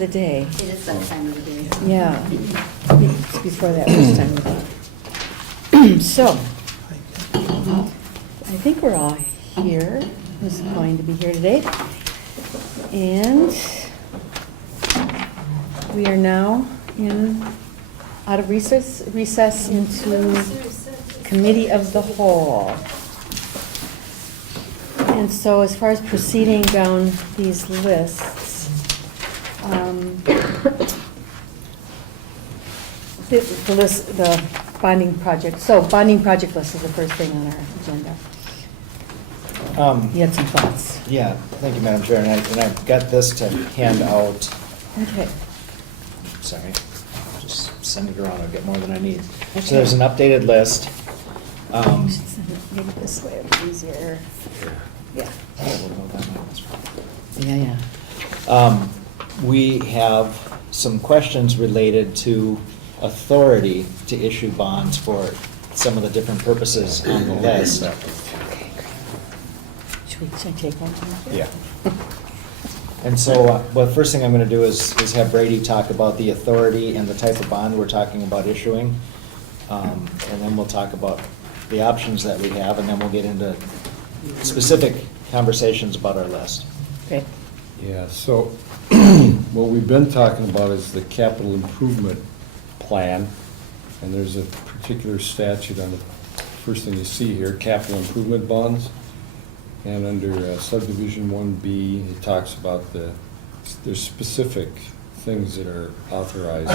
the day. It is that time of the day. Yeah, it's before that first time of day. So, I think we're all here, who's going to be here today. And we are now out of recess into Committee of the Whole. And so as far as proceeding down these lists, the bonding project, so bonding project list is the first thing on our agenda. You had some thoughts? Yeah, thank you, Madam Chair, and I've got this to hand out. Okay. Sorry, just send it around, I'll get more than I need. Okay. So there's an updated list. We should send it maybe this way, it'll be easier. Yeah. Yeah. We have some questions related to authority to issue bonds for some of the different purposes on the list. Okay, great. Should I take one? Yeah. And so, well, the first thing I'm going to do is have Brady talk about the authority and the type of bond we're talking about issuing. And then we'll talk about the options that we have, and then we'll get into specific conversations about our list. Okay. Yeah, so what we've been talking about is the capital improvement plan, and there's a particular statute on the first thing you see here, capital improvement bonds. And under subdivision 1B, it talks about there's specific things that are authorized.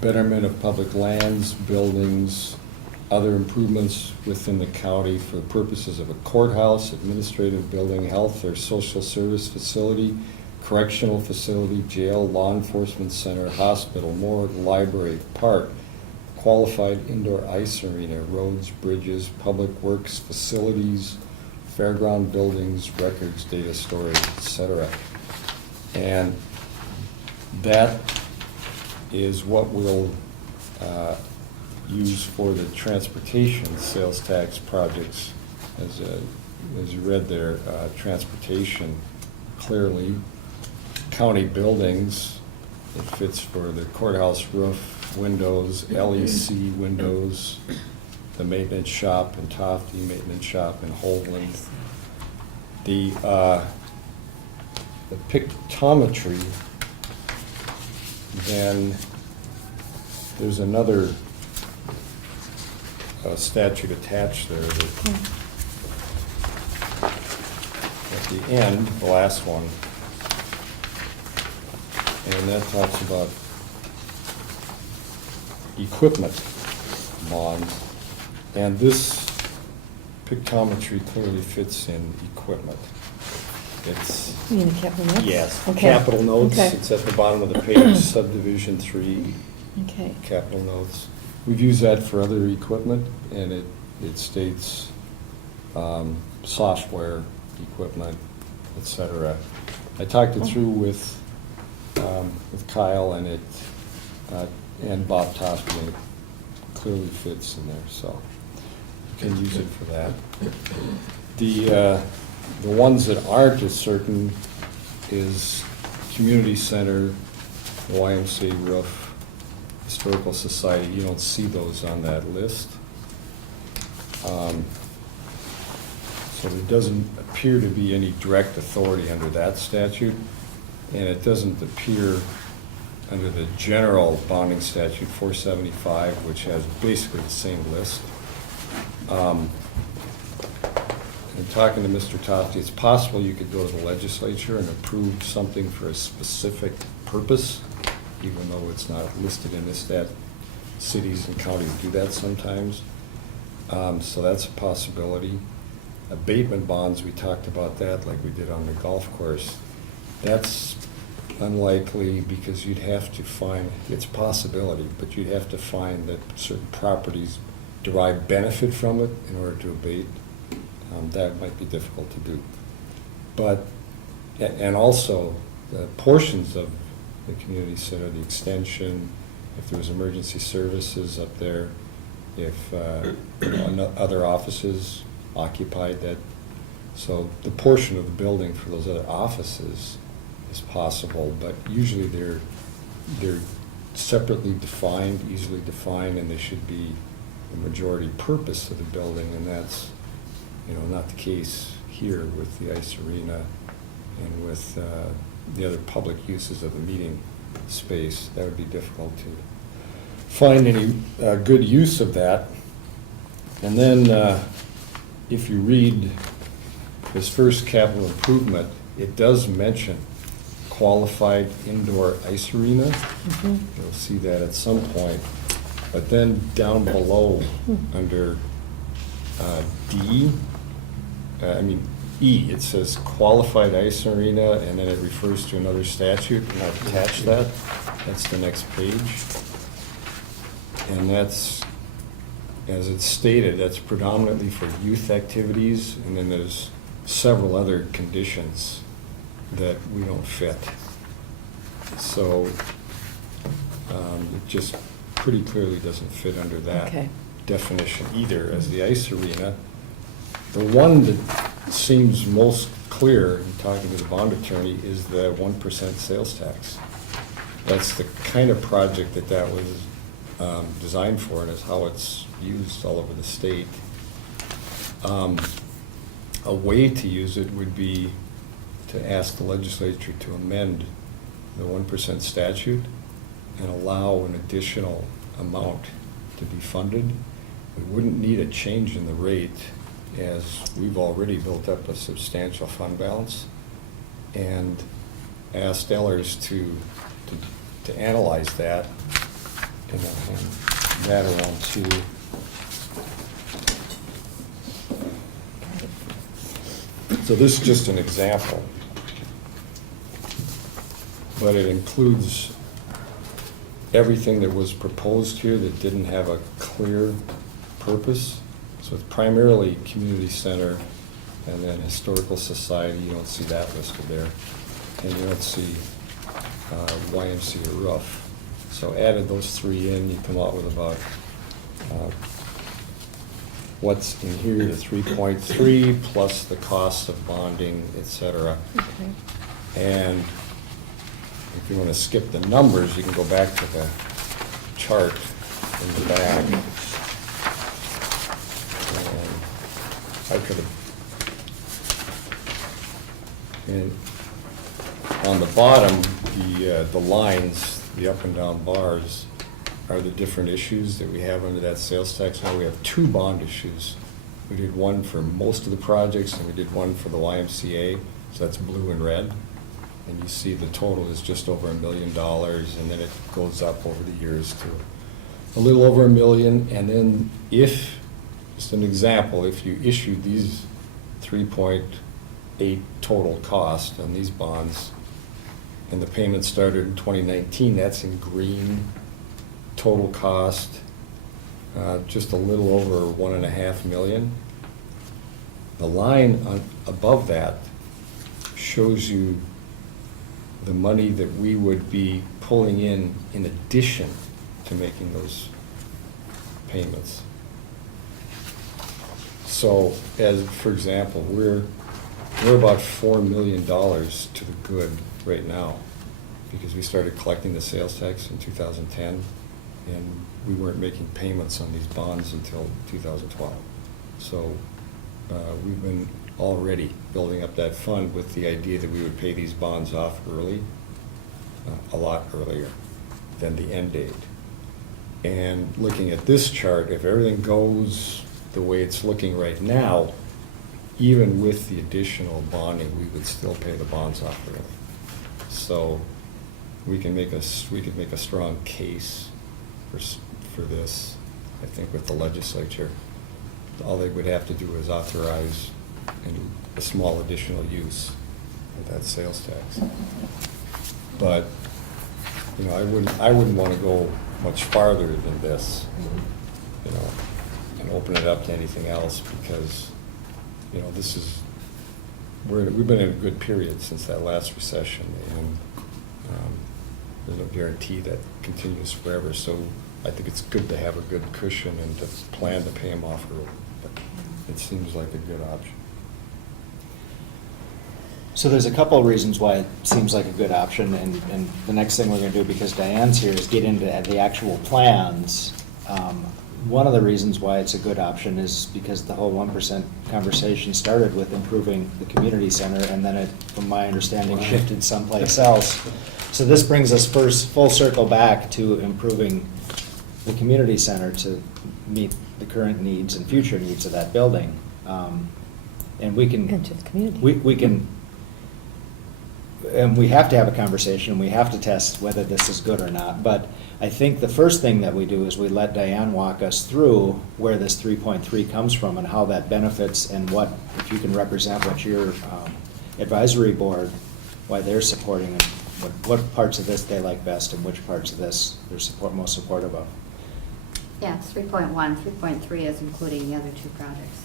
Betterment of public lands, buildings, other improvements within the county for purposes of a courthouse, administrative building, health or social service facility, correctional facility, jail, law enforcement center, hospital, morgue, library, park, qualified indoor ice arena, roads, bridges, public works facilities, fairground buildings, records, data storage, etc. And that is what we'll use for the transportation sales tax projects. As you read there, transportation clearly, county buildings, it fits for the courthouse roof, windows, LEC windows, the maintenance shop in Tofty, maintenance shop in Hoagland. The pictometry, then there's another statute attached there that at the end, the last one, and that talks about equipment bonds. And this pictometry clearly fits in equipment. It's, You mean the capital notes? yes, Okay. capital notes, Okay. it's at the bottom of the page, subdivision 3, Okay. capital notes. We've used that for other equipment, and it states software, equipment, etc. I talked it through with Kyle and and Bob Toski, and it clearly fits in there, so you can use it for that. The ones that aren't as certain is community center, YMCA roof, historical society. You don't see those on that list. So there doesn't appear to be any direct authority under that statute, and it doesn't appear under the general bonding statute 475, which has basically the same list. In talking to Mr. Tofty, it's possible you could go to the legislature and approve something for a specific purpose, even though it's not listed in this stat. Cities and counties do that sometimes. So that's a possibility. Abatement bonds, we talked about that like we did on the golf course. That's unlikely because you'd have to find, it's a possibility, but you'd have to find that certain properties derive benefit from it in order to abate. That might be difficult to do. But, and also, the portions of the community center, the extension, if there was emergency services up there, if other offices occupied that. So the portion of the building for those other offices as possible, but usually they're separately defined, easily defined, and they should be the majority purpose of the building, and that's, not the case here with the ice arena and with the other public uses of the meeting space. That would be difficult to find any good use of that. And then if you read this first capital improvement, it does mention qualified indoor ice arena. Mhm. You'll see that at some point. But then down below, under E, it says qualified ice arena, and then it refers to another statute, and I've attached that. That's the next page. And that's, as it's stated, that's predominantly for youth activities, and then there's several other conditions that we don't fit. So it just pretty clearly doesn't fit under that Okay. definition either as the ice arena. The one that seems most clear in talking to the bond attorney is the 1% sales tax. That's the kind of project that was designed for, and is how it's used all over the state. A way to use it would be to ask the legislature to amend the 1% statute and allow an additional amount to be funded. We wouldn't need a change in the rate, as we've already built up a substantial fund balance, and asked Ellers to analyze that and that around too. So this is just an example, but it includes everything that was proposed here that didn't have a clear purpose. So it's primarily community center, and then historical society. You don't see that listed there, and you don't see YMCA roof. So added those three in, you come out with about what's in here, the 3.3 plus the cost of bonding, et cetera. Okay. And if you want to skip the numbers, you can go back to the chart in the back. And I could have, and on the bottom, the lines, the up and down bars, are the different issues that we have under that sales tax. Now we have two bond issues. We did one for most of the projects, and we did one for the YMCA, so that's blue and red. And you see the total is just over $1 million, and then it goes up over the years to a little over $1 million. And then if, just an example, if you issued these 3.8 total cost on these bonds, and the payment started in 2019, that's in green. Total cost, just a little over $1.5 million. The line above that shows you the money that we would be pulling in addition to making those payments. So, as for example, we're about $4 million to the good right now, because we started collecting the sales tax in 2010, and we weren't making payments on these bonds until 2012. So we've been already building up that fund with the idea that we would pay these bonds off early, a lot earlier than the end date. And looking at this chart, if everything goes the way it's looking right now, even with the additional bonding, we would still pay the bonds off early. So we can make a strong case for this, I think, with the legislature. All they would have to do is authorize a small additional use of that sales tax. But, I wouldn't want to go much farther than this, and open it up to anything else, because, we've been in a good period since that last recession, and there's no guarantee that continues forever. So I think it's good to have a good cushion and to plan to pay them off early. But it seems like a good option. So there's a couple of reasons why it seems like a good option, and the next thing we're gonna do, because Diane's here, is get into the actual plans. One of the reasons why it's a good option is because the whole 1% conversation started with improving the community center, and then it, from my understanding, shifted someplace else. So this brings us first full circle back to improving the community center to meet the current needs and future needs of that building. And we can. And to the community. We can, and we have to have a conversation, we have to test whether this is good or not. But I think the first thing that we do is we let Diane walk us through where this 3.3 comes from and how that benefits, and what, if you can represent what your advisory board, why they're supporting it, what parts of this they like best and which parts of this they're most supportive of. Yeah, it's 3.1. 3.3 is including the other two projects.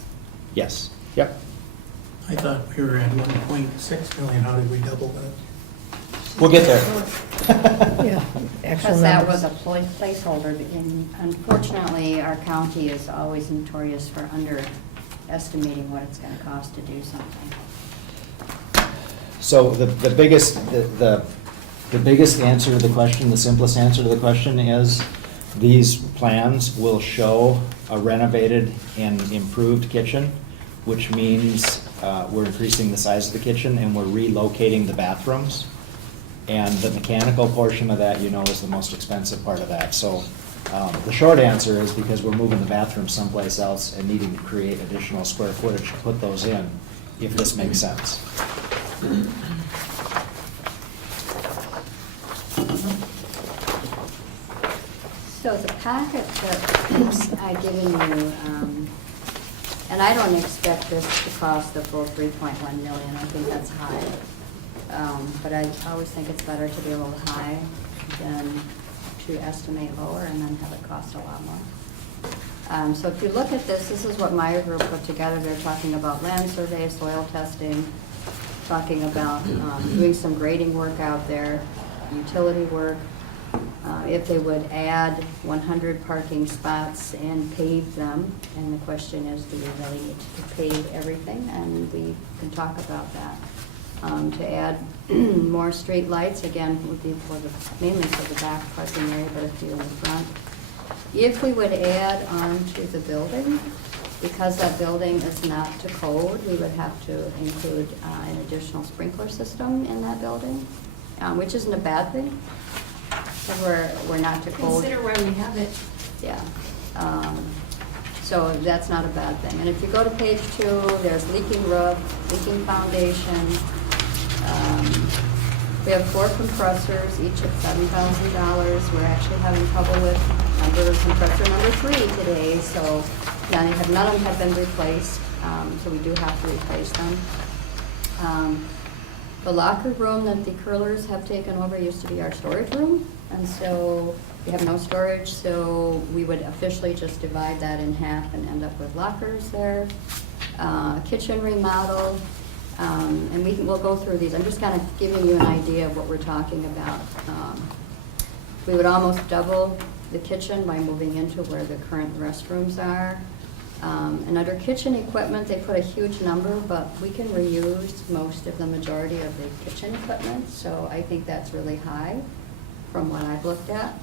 Yes, yep. I thought we were at 1.6 million, how did we double that? We'll get there. Yeah, actual Because that numbers. was a placeholder, and unfortunately, our county is always notorious for underestimating what it's gonna cost to do something. So the biggest answer to the question, the simplest answer to the question is, these plans will show a renovated and improved kitchen, which means we're increasing the size of the kitchen and we're relocating the bathrooms. And the mechanical portion of that, you know, is the most expensive part of that. So the short answer is because we're moving the bathrooms someplace else and needing to create additional square footage to put those in, if this makes sense. So the packet that I've given you, and I don't expect this to cost the full 3.1 million, I think that's high. But I always think it's better to be a little high than to estimate lower and then have it cost a lot more. So if you look at this, this is what Meyer Group put together. They're talking about land survey, soil testing, talking about doing some grading work out there, utility work. If they would add 100 parking spots and pave them, and the question is, do we really need to pave everything? And we can talk about that. To add more street lights, again, would be for the, mainly for the back parking area, but a few in the front. If we would add on to the building, because that building is not to code, we would have to include an additional sprinkler system in that building, which isn't a bad thing, because we're not to code. Consider where we have it. Yeah. So that's not a bad thing. And if you go to page 2, there's leaking roof, leaking foundation. We have 4 compressors, each at $7,000. We're actually having trouble with compressor number 3 today, so none of them have been replaced, so we do have to replace them. The locker room that the curlers have taken over used to be our storage room, and so we have no storage, so we would officially just divide that in half and end up with lockers there. Kitchen remodel, and we'll go through these. I'm just kind of giving you an idea of what we're talking about. We would almost double the kitchen by moving into where the current restrooms are. And under kitchen equipment, they put a huge number, but we can reuse most of the majority of the kitchen equipment, so I think that's really high from what I've looked at.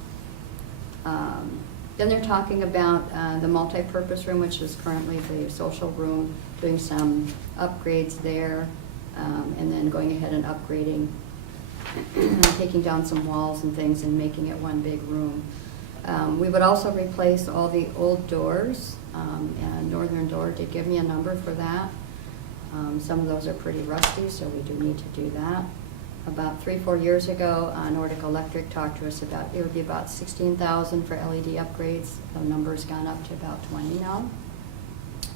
Then they're talking about the multi-purpose room, which is currently the social room, doing some upgrades there, and then going ahead and upgrading, taking down some walls and things and making it one big room. We would also replace all the old doors, and Northern Door did give me a number for that. Some of those are pretty rusty, so we do need to do that. About 3-4 years ago, Nordic Electric talked to us about, it would be about $16,000 for LED upgrades. The number's gone up to about 20 now.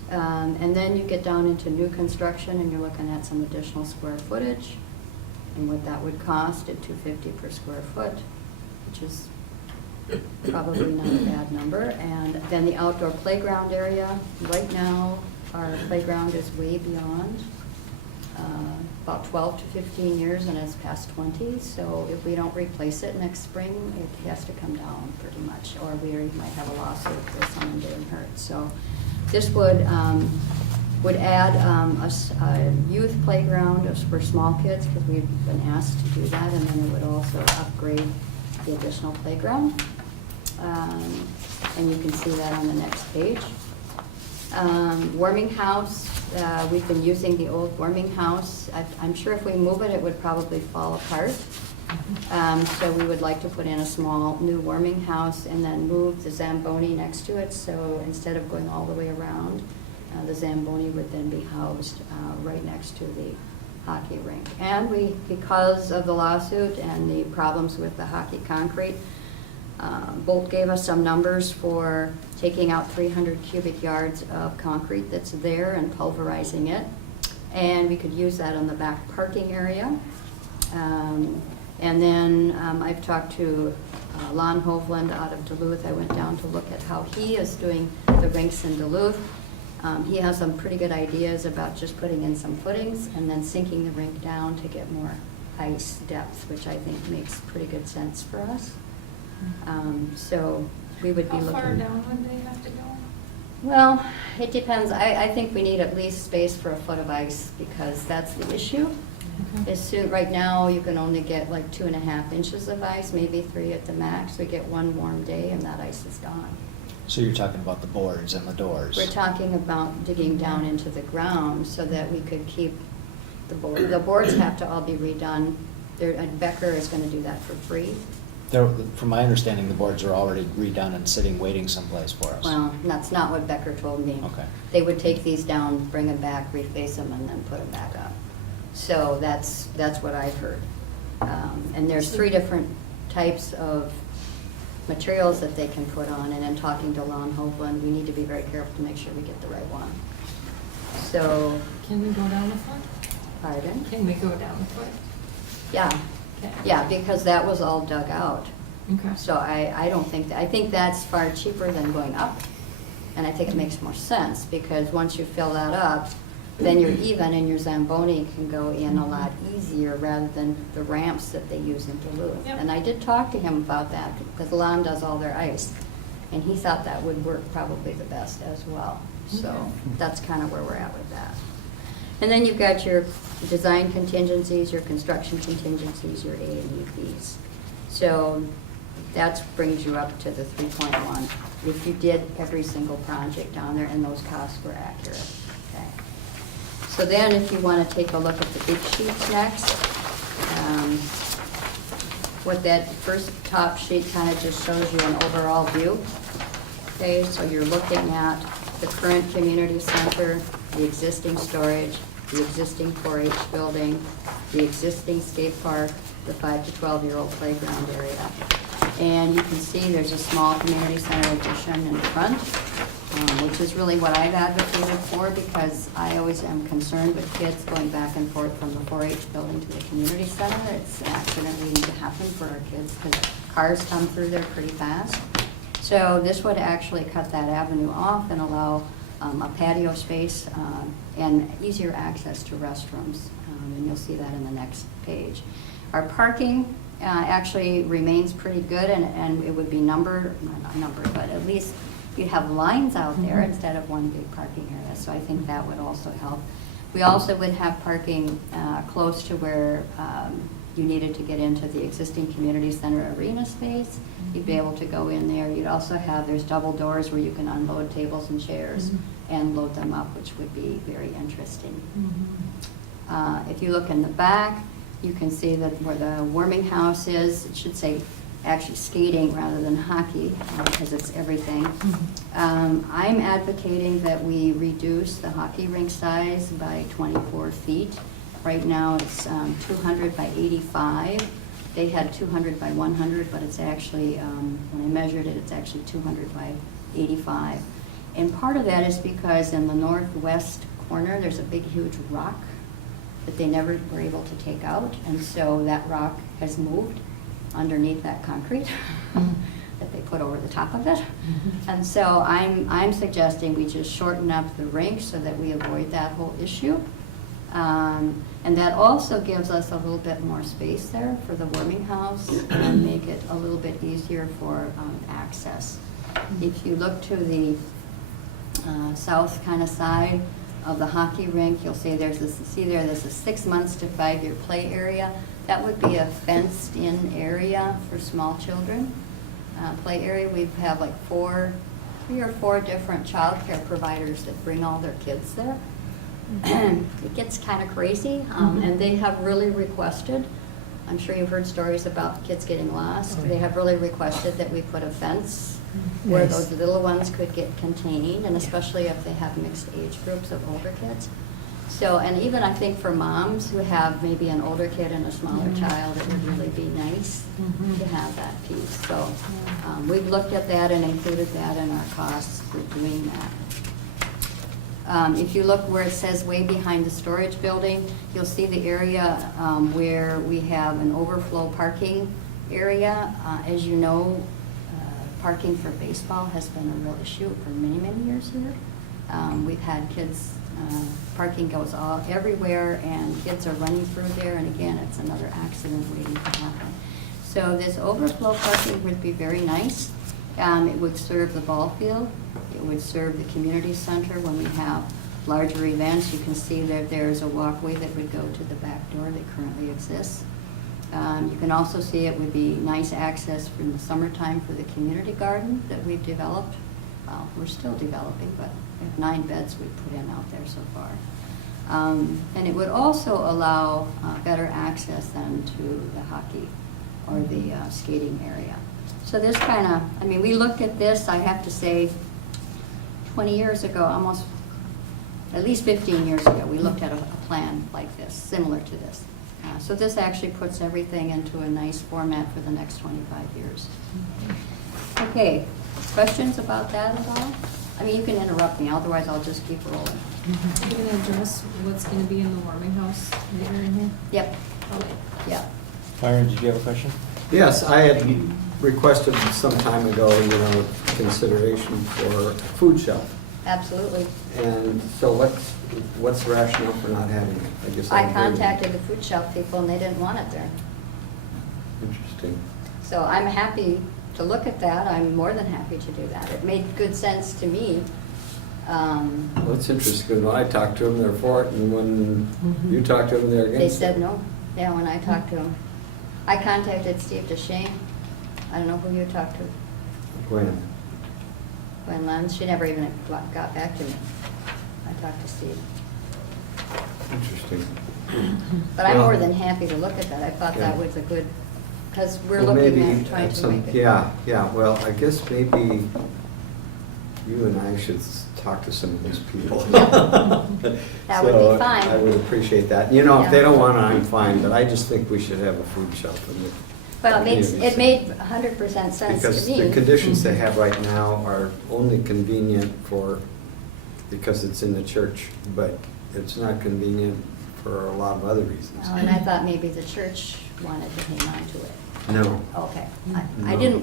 And then you get down into new construction and you're looking at some additional square footage and what that would cost at $250 per square foot, which is probably not a bad number. And then the outdoor playground area, right now our playground is way beyond about 12 to 15 years, and it's past 20, so if we don't replace it next spring, it has to come down pretty much, or we might have a lawsuit for someone getting hurt. So this would Would add a youth playground for small kids, because we've been asked to do that, and then it would also upgrade the additional playground. And you can see that on the next page. Warming house, we've been using the old warming house. I'm sure if we move it, it would probably fall apart. So we would like to put in a small new warming house and then move the Zamboni next to it. So instead of going all the way around, the Zamboni would then be housed right next to the hockey rink. And we, because of the lawsuit and the problems with the hockey concrete, Bolt gave us some numbers for taking out 300 cubic yards of concrete that's there and pulverizing it. And we could use that on the back parking area. And then I've talked to Lon Hovland out of Duluth. I went down to look at how he is doing the rinks in Duluth. He has some pretty good ideas about just putting in some footings and then sinking the rink down to get more ice depth, which I think makes pretty good sense for us. So we would be looking. How far down would they have to go? Well, it depends. I think we need at least space for a foot of ice, because that's the issue. Right now, you can only get like 2.5 inches of ice, maybe 3 at the max. We get one warm day and that ice is gone. So you're talking about the boards and the doors? We're talking about digging down into the ground so that we could keep the board. The boards have to all be redone. Becker is going to do that for free. From my understanding, the boards are already redone and sitting, waiting someplace for us. Well, that's not what Becker told me. Okay. They would take these down, bring them back, reface them, and then put them back up. So that's what I've heard. And there's 3 different types of materials that they can put on, and in talking to Lon Hovland, we need to be very careful to make sure we get the right one. So, Can we go down a foot? pardon? Can we go down a foot? Yeah, Okay. yeah, because that was all dug out. Okay. So I don't think, I think that's far cheaper than going up. And I think it makes more sense, because once you fill that up, then you're even, and your Zamboni can go in a lot easier rather than the ramps that they use in Duluth. Yep. And I did talk to him about that, because Lon does all their ice. And he thought that would work probably the best as well. So Okay. that's kind of where we're at with that. And then you've got your design contingencies, your construction contingencies, your A and U fees. So that brings you up to the 3.1, if you did every single project down there and those costs were accurate. Okay. So then if you want to take a look at the big sheets next, what that first top sheet kind of just shows you an overall view. Okay, so you're looking at the current community center, the existing storage, the existing 4-H building, the existing skate park, the 5 to 12-year-old playground area. And you can see there's a small community center addition in front, which is really what I've advocated for, because I always am concerned with kids going back and forth from the 4-H building to the community center. It's an accident waiting to happen for our kids, because cars come through there pretty fast. So this would actually cut that avenue off and allow a patio space and easier access to restrooms. And you'll see that in the next page. Our parking actually remains pretty good, and it would be numbered, not numbered, but at least you'd have lines out there instead of one big parking area. So I think that would also help. We also would have parking close to where you needed to get into the existing community center arena space. You'd be able to go in there. You'd also have, there's double doors where you can unload tables and chairs and load them up, which would be very interesting. If you look in the back, you can see that where the warming house is, it should say actually skating rather than hockey, because it's everything. I'm advocating that we reduce the hockey rink size by 24 feet. Right now it's 200 by 85. They had 200 by 100, but it's actually, when I measured it, it's actually 200 by 85. And part of that is because in the northwest corner, there's a big, huge rock that they never were able to take out. And so that rock has moved underneath that concrete that they put over the top of it. And so I'm suggesting we just shorten up the rink so that we avoid that whole issue. And that also gives us a little bit more space there for the warming house and make it a little bit easier for access. If you look to the south kind of side, of the hockey rink. You'll see there's a 6 months to 5 year play area. That would be a fenced-in area for small children. Play area, we have like 3 or 4 different childcare providers that bring all their kids there. It gets kind of crazy, and they have really requested, I'm sure you've heard stories about kids getting lost. They have really requested that we put a fence where Nice. those little ones could get contained, and especially if they have mixed age groups of older kids. So, and even I think for moms who have maybe an older kid and a smaller child, it would really be nice to have that piece. So we've looked at that and included that in our costs for doing that. If you look where it says way behind the storage building, you'll see the area where we have an overflow parking area. As you know, parking for baseball has been a real issue for many, many years here. We've had kids, parking goes all everywhere, and kids are running through there, and again, it's another accident waiting to happen. So this overflow parking would be very nice. It would serve the ball field. It would serve the community center when we have larger events. You can see that there's a walkway that would go to the back door that currently exists. You can also see it would be nice access from the summertime for the community garden that we've developed. Well, we're still developing, but we have 9 beds we've put in out there so far. And it would also allow better access then to the hockey or the skating area. So this kind of, I mean, we looked at this, I have to say, 20 years ago, almost, at least 15 years ago, we looked at a plan like this, similar to this. So this actually puts everything into a nice format for the next 25 years. Okay, questions about that at all? I mean, you can interrupt me, otherwise I'll just keep rolling. Are you gonna address what's gonna be in the warming house later in here? Yep, Okay. yep. Byron, did you have a question? Yes, I had requested some time ago, consideration for a food shelf. Absolutely. And so what's the rationale for not having it? I guess I don't hear you. contacted the food shelf people and they didn't want it there. Interesting. So I'm happy to look at that. I'm more than happy to do that. It made good sense to me. Well, it's interesting, because when I talked to them, they're for it, and when you talked to them, they're against it. They said no. Yeah, when I talked to them. I contacted Steve DeShane. I don't know who you talked to. When? Gwen Lenz. She never even got back to me. I talked to Steve. Interesting. But I'm Well, more than happy to look at that. I thought that yeah. was a good, because we're Well, looking maybe at trying to some- make it. Yeah, well, I guess maybe you and I should talk to some of those people. That would So be fine. I would appreciate that. You know, if they Yeah. don't want it, I'm fine, but I just think we should have a food shelf in the Well, community it center. made 100% sense to Because me. the conditions they have right now are only convenient because it's in the church, but it's not convenient for a lot of other reasons. Oh, and I thought maybe the church wanted to hang on to it. No. Okay. No.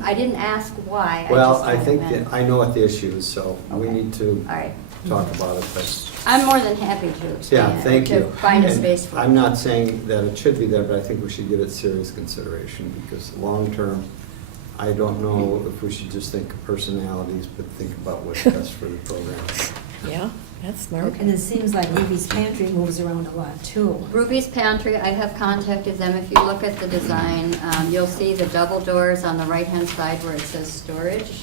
I didn't ask why. Well, just I kinda think meant- that, I know what the issue is, so we Okay. need to All right. talk about it, but, I'm more than happy to yeah, expand, thank you. to find a And space for it. I'm not saying that it should be there, but I think we should give it serious consideration, because long-term, I don't know if we should just think of personalities, but think about what's best for the program. Yeah, that's smart. And it seems like Ruby's Pantry moves around a lot too. Ruby's Pantry, I have contacted them. If you look at the design, you'll see the double doors on the right-hand side where it says storage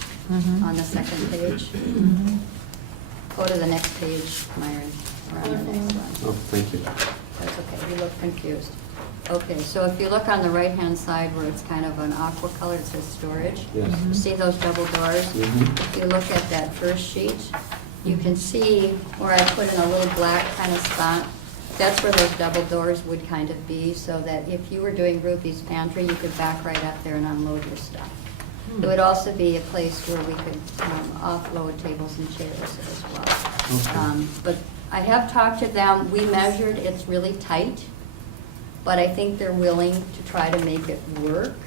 on the second page. Go to the next page, Myron, or on the next one. Oh, thank you. That's okay, you look confused. Okay, so if you look on the right-hand side where it's kind of an aqua color, it says storage. Yes. You see those double doors? Mhm. If you look at that first sheet, you can see where I put in a little black kind of spot. That's where those double doors would kind of be, so that if you were doing Ruby's Pantry, you could back right up there and unload your stuff. It would also be a place where we could offload tables and chairs as well. But I have talked to them, we measured, it's really tight, but I think they're willing to try to make it work.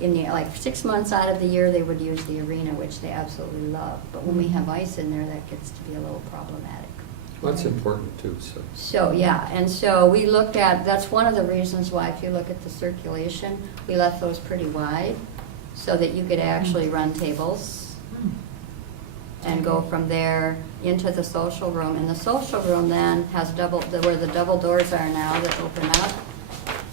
In the, like, 6 months out of the year, they would use the arena, which they absolutely love. But when we have ice in there, that gets to be a little problematic. Well, that's important too, so. So, yeah, and so we looked at, that's one of the reasons why, if you look at the circulation, we left those pretty wide, so that you could actually run tables and go from there into the social room. And the social room then has where the double doors are now that open up.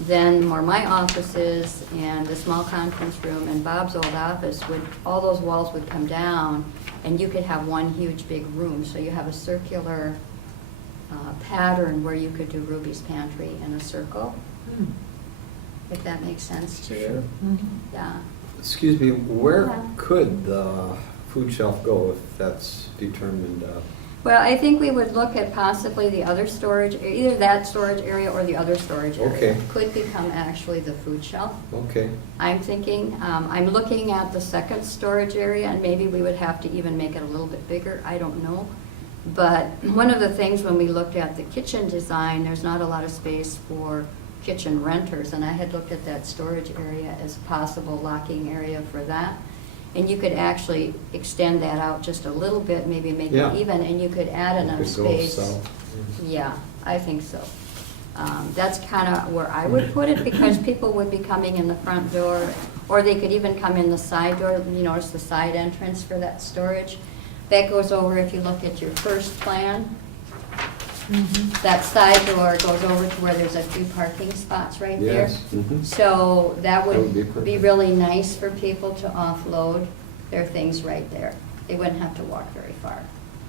Then where my office is and the small conference room and Bob's old office all those walls would come down and you could have one huge big room. So you have a circular pattern where you could do Ruby's Pantry in a circle, if that makes sense to you. Yeah. Excuse me, where Yeah. could the food shelf go if that's determined? Well, I think we would look at possibly the other storage, either that storage area or the other storage area. Okay. Could become actually the food shelf. Okay, I'm thinking, I'm looking at the second storage area, and maybe we would have to even make it a little bit bigger, I don't know. But one of the things when we looked at the kitchen design, there's not a lot of space for kitchen renters, and I had looked at that storage area as a possible locking area for that. And you could actually extend that out just a little bit, maybe make Yeah. it even, and you could add enough could go space. south. Yeah, I think so. That's kind of where I would put it, because people would be coming in the front door, or they could even come in the side door. You notice the side entrance for that storage. That goes over, if you look at your first plan, that side door goes over to where there's a few parking spots right there. yes. Mhm. So that That would would be be perfect. really nice for people to offload their things right there. They wouldn't have to walk very far.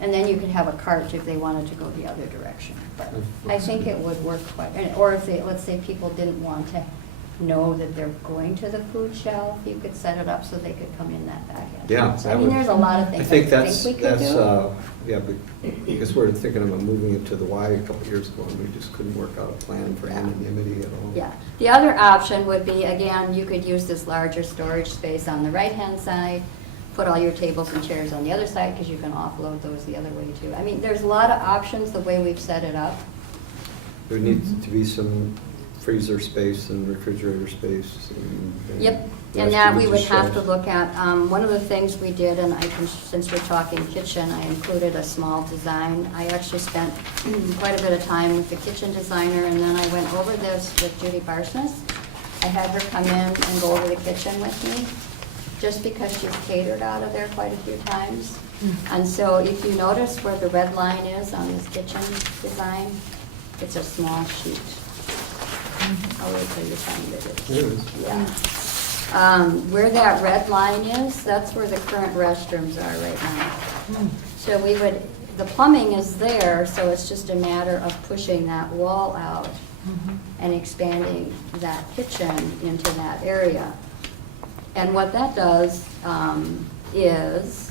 And then you could have a cart if they wanted to go the other direction. But I think it would work quite, or if they, let's say people didn't want to know that they're going to the food shelf, you could set it up so they could come in that back end. Yeah, So, that I mean, would- there's a lot of I things think I think we could that's, do. yeah, because we're thinking about moving it to the Y a couple years ago, and we just couldn't work out a plan for anonymity at all. Yeah. The other option would be, again, you could use this larger storage space on the right-hand side, put all your tables and chairs on the other side, because you can offload those the other way too. I mean, there's a lot of options the way we've set it up. There needs to be some freezer space and refrigerator space. Yep, the and rest that of we it would just have to shelves. look at. One of the things we did, and I can, since we're talking kitchen, I included a small design. I actually spent quite a bit of time with the kitchen designer, and then I went over this with Judy Barsness. I had her come in and go over the kitchen with me, just because she's catered out of there quite a few times. And so if you notice where the red line is on this kitchen design, it's a small sheet. I'll wait till you find it. There it is. Yeah. Where that red line is, that's where the current restrooms are right now. So we would, the plumbing is there, so it's just a matter of pushing that wall out and expanding that kitchen into that area. And what that does is,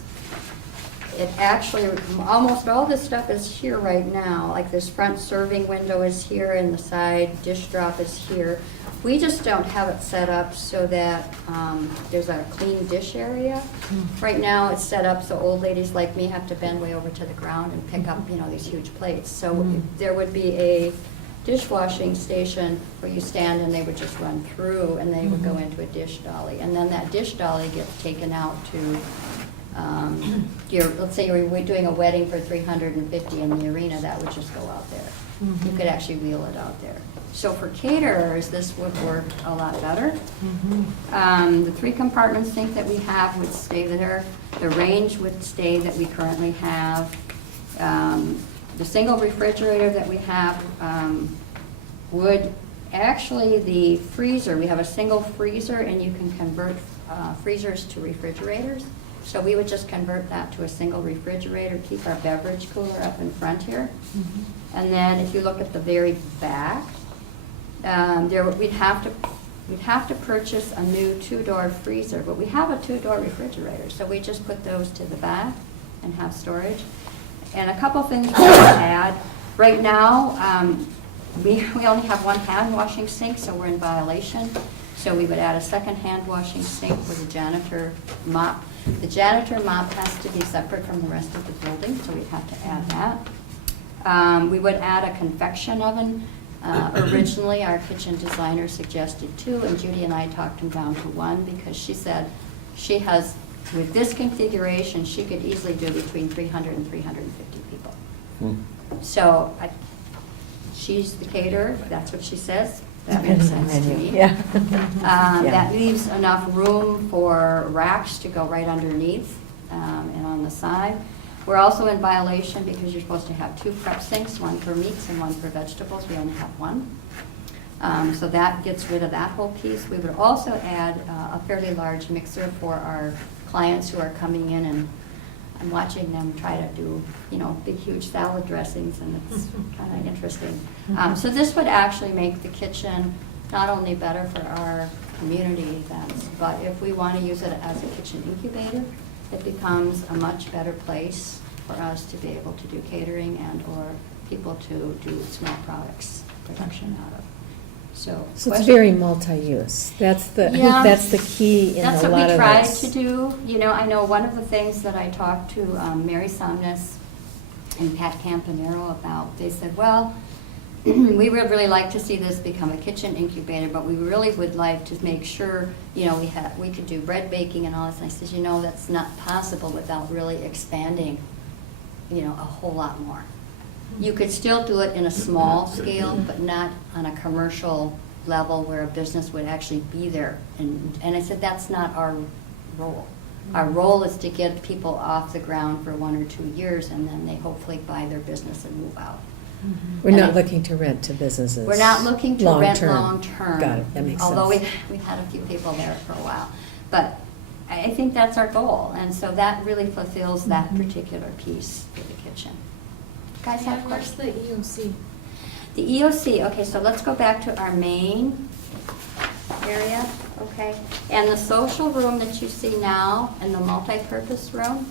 it actually, almost all this stuff is here right now, like this front serving window is here and the side dish drop is here. We just don't have it set up so that there's a clean dish area. Right now, it's set up so old ladies like me have to bend way over to the ground and pick up, these huge plates. So there would be a dishwashing station where you stand and they would just run through and they would go into a dish dolly. And then that dish dolly gets taken out to let's say you're doing a wedding for 350 in the arena, that would just go out there. You could actually wheel it out there. So for caterers, this would work a lot better. The 3 compartment sink that we have would stay there. The range would stay that we currently have. The single refrigerator that we have would, actually the freezer, we have a single freezer and you can convert freezers to refrigerators. So we would just convert that to a single refrigerator, keep our beverage cooler up in front here. And then if you look at the very back, we'd have to purchase a new 2-door freezer, but we have a 2-door refrigerator, so we just put those to the back and have storage. And a couple things we would add. Right now, we only have 1 hand washing sink, so we're in violation. So we would add a second hand washing sink with a janitor mop. The janitor mop has to be separate from the rest of the building, so we'd have to add that. We would add a convection oven. Originally, our kitchen designer suggested 2, and Judy and I talked him down to 1 because she said she has, with this configuration, she could easily do between 300 and 350 people. So she's the caterer, that's what she says. That makes sense to me. Yeah. That leaves enough room for racks to go right underneath and on the side. We're also in violation because you're supposed to have 2 prep sinks, one for meats and one for vegetables. We only have 1. So that gets rid of that whole piece. We would also add a fairly large mixer for our clients who are coming in, and I'm watching them try to do, big, huge salad dressings, and it's kind of interesting. So this would actually make the kitchen not only better for our community events, but if we want to use it as a kitchen incubator, it becomes a much better place for us to be able to do catering and/or people to do small products production out of. So So it's question- very multi-use. That's the, I think Yeah. that's the key in a lot of That's what this. we tried to do. I know one of the things that I talked to Mary Somnus and Pat Campanero about, they said, well, we would really like to see this become a kitchen incubator, but we really would like to make sure, we could do bread baking and all this. And I said, that's not possible without really expanding, a whole lot more. You could still do it in a small scale, but not on a commercial level where a business would actually be there. And I said, that's not our role. Our role is to get people off the ground for 1 or 2 years, and then they hopefully buy their business and move out. We're And not I- looking to rent to businesses. We're not looking to rent long-term. long-term. Got it, that makes sense. Although we've had a few people there for a while. But I think that's our goal, and so that really fulfills that particular piece for the kitchen. Guys have Where's questions? the EOC? The EOC, okay, so let's go back to our main area, okay? And the social room that you see now and the multi-purpose room,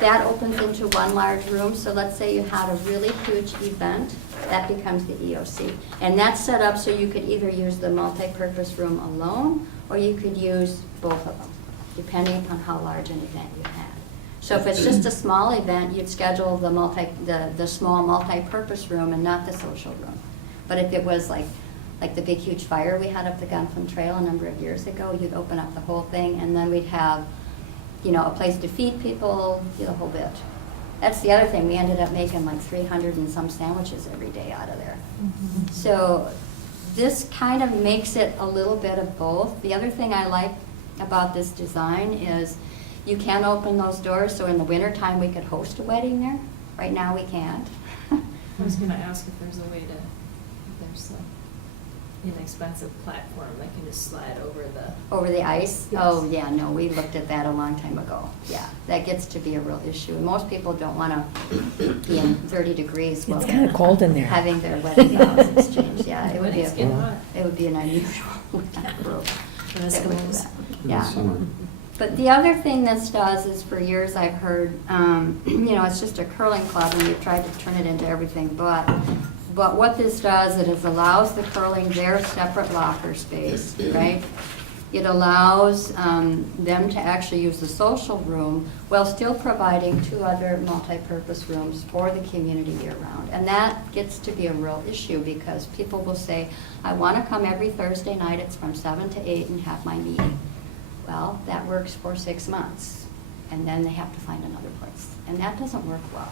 that opens into one large room. So let's say you had a really huge event, that becomes the EOC. And that's set up so you could either use the multi-purpose room alone, or you could use both of them, depending upon how large an event you had. So if it's just a small event, you'd schedule the small multi-purpose room and not the social room. But if it was like the big huge fire we had up the Gunflint Trail a number of years ago, you'd open up the whole thing, and then we'd have, a place to feed people, the whole bit. That's the other thing, we ended up making like 300 and some sandwiches every day out of there. So this kind of makes it a little bit of both. The other thing I like about this design is you can open those doors, so in the wintertime we could host a wedding there. Right now we can't. I was gonna ask if there's a way to, if there's an inexpensive platform that can just slide over the. Over the ice? Yes. Oh, yeah, no, we looked at that a long time ago. Yeah, that gets to be a real issue. And most people don't want to be in 30 degrees while It's kind of cold in there. having their wedding vows exchanged. Yeah, it would be Weddings get hot. it would be an unusual group. that would do that. In the Yeah. summer. But the other thing this does is, for years I've heard, it's just a curling club, and we've tried to turn it into everything but. But what this does, it allows the curling their separate locker space, right? It allows them to actually use the social room while still providing 2 other multi-purpose rooms for the community year-round. And that gets to be a real issue, because people will say, I want to come every Thursday night, it's from 7 to 8, and have my meeting. Well, that works for 6 months, and then they have to find another place. And that doesn't work well.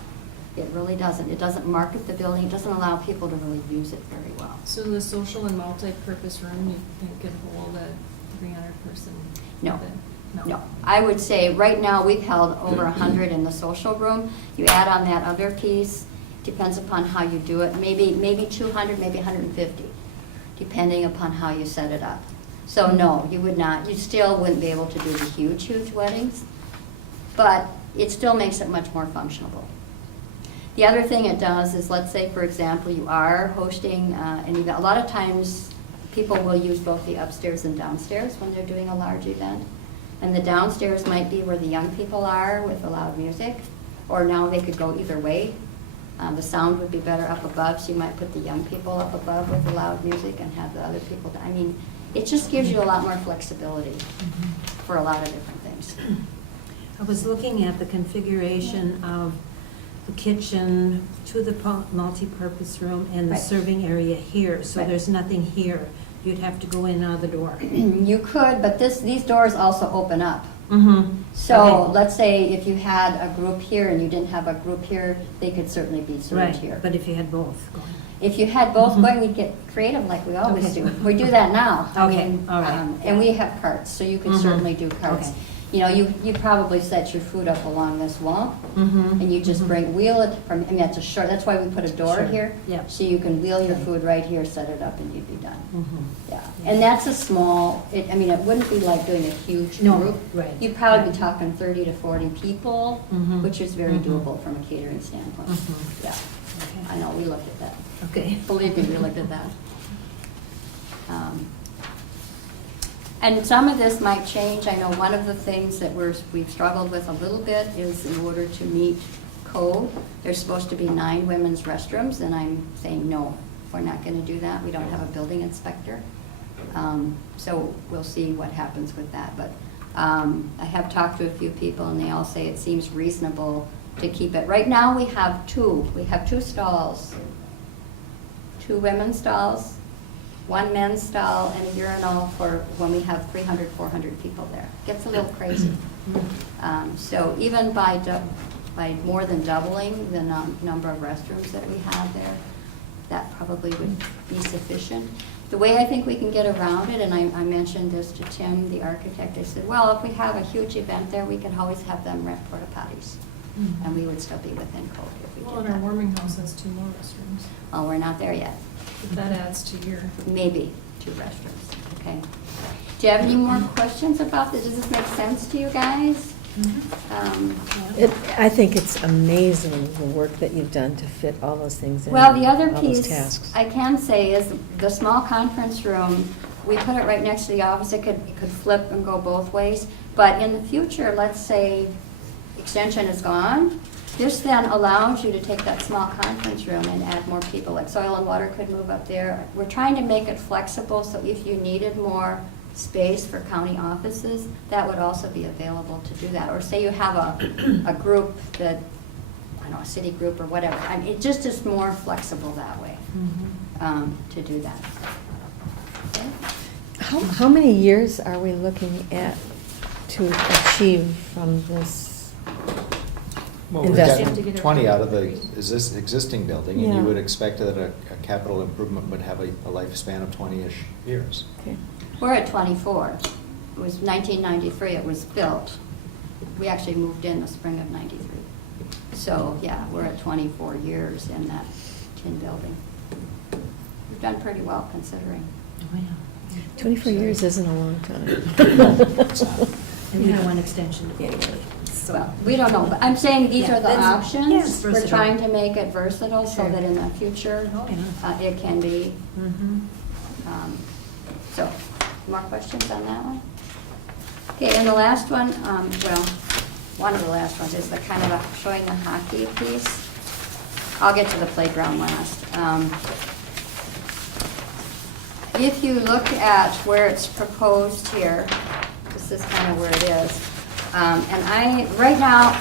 It really doesn't. It doesn't market the building, it doesn't allow people to really use it very well. So the social and multi-purpose room, you think could hold a 300-person No. event? No, I would say right now we've held over 100 in the social room. You add on that other piece, depends upon how you do it, maybe 200, maybe 150, depending upon how you set it up. So no, you would not, you still wouldn't be able to do the huge, huge weddings, but it still makes it much more functional. The other thing it does is, let's say, for example, you are hosting an event. A lot of times people will use both the upstairs and downstairs when they're doing a large event. And the downstairs might be where the young people are with the loud music, or now they could go either way. The sound would be better up above, so you might put the young people up above with the loud music and have the other people, it just gives you a lot more flexibility for a lot of different things. I was looking at the configuration of the kitchen to the multi-purpose room and the Right. serving area here, so Right. there's nothing here. You'd have to go in and out the door. You could, but these doors also open up. Mm-hmm. So let's say if you had a group here and you didn't have a group here, they could certainly be served Right, here. but if you had both going. If you had both Mhm. going, we'd get creative like we always Okay. do. We do that now. Okay, all right. And we have carts, so you could Mhm. certainly do carts. Okay. you know, you probably set your food up along this wall, Mhm, and you just mhm. wheel it from, I mean, that's a short, that's why we put a door Sure. here. Yep. So you can wheel your food right here, set it up, and you'd be done. Mhm. Yeah, and that's a small, I mean, it wouldn't be like doing a huge No, group. right. You'd probably be talking 30 to 40 people, Mhm. which is very Mhm. doable from a catering standpoint. Mhm. Yeah, Okay. I know, we looked at that. Okay. Believe me, we looked at that. And some of this might change. I know one of the things that we've struggled with a little bit is in order to meet code, there's supposed to be 9 women's restrooms, and I'm saying, no, we're not gonna do that. We don't have a building inspector. So we'll see what happens with that. But I have talked to a few people, and they all say it seems reasonable to keep it. Right now, we have 2. We have 2 stalls. 2 women's stalls, 1 men's stall, and a urinal for when we have 300, 400 people there. Gets a little crazy. So even by more than doubling the number of restrooms that we have there, that probably would be sufficient. The way I think we can get around it, and I mentioned this to Tim, the architect, I said, well, if we have a huge event there, we can always have them rent porta potties, and we would still be within code if we Well, did and our that. warming house has 2 more restrooms. Oh, we're not there yet. But that adds to your. Maybe 2 restrooms, okay. Do you have any more questions about this? Does this make sense to you guys? I think it's amazing the work that you've done to fit all those things in. Well, the other all those piece tasks. I can say is the small conference room, we put it right next to the office. It could flip and go both ways. But in the future, let's say extension is gone, this then allows you to take that small conference room and add more people, like soil and water could move up there. We're trying to make it flexible, so if you needed more space for county offices, that would also be available to do that. Or say you have a group that, I don't know, a city group or whatever. I mean, it just is more flexible that way to do that. Okay? How many years are we looking at to achieve from this? Well, we've Investment. got 20 out of the existing building, and Yeah. you would expect that a capital improvement would have a lifespan of 20-ish years. Okay. We're at 24. It was 1993 it was built. We actually moved in the spring of 93. So, yeah, we're at 24 years in that tin building. We've done pretty well considering. Oh, yeah. 24 years isn't a long time. It's not. And we don't want extension to go away. Well, we don't know, but I'm saying these Yeah, are the that's- yeah, it's options. We're versatile. trying to make it versatile so Sure. that in the future, Oh, yeah. it can be. Mhm. So, more questions on that one? Okay, and the last one, well, one of the last ones is the kind of showing the hockey piece. I'll get to the playground last. If you look at where it's proposed here, this is kind of where it is. And right now,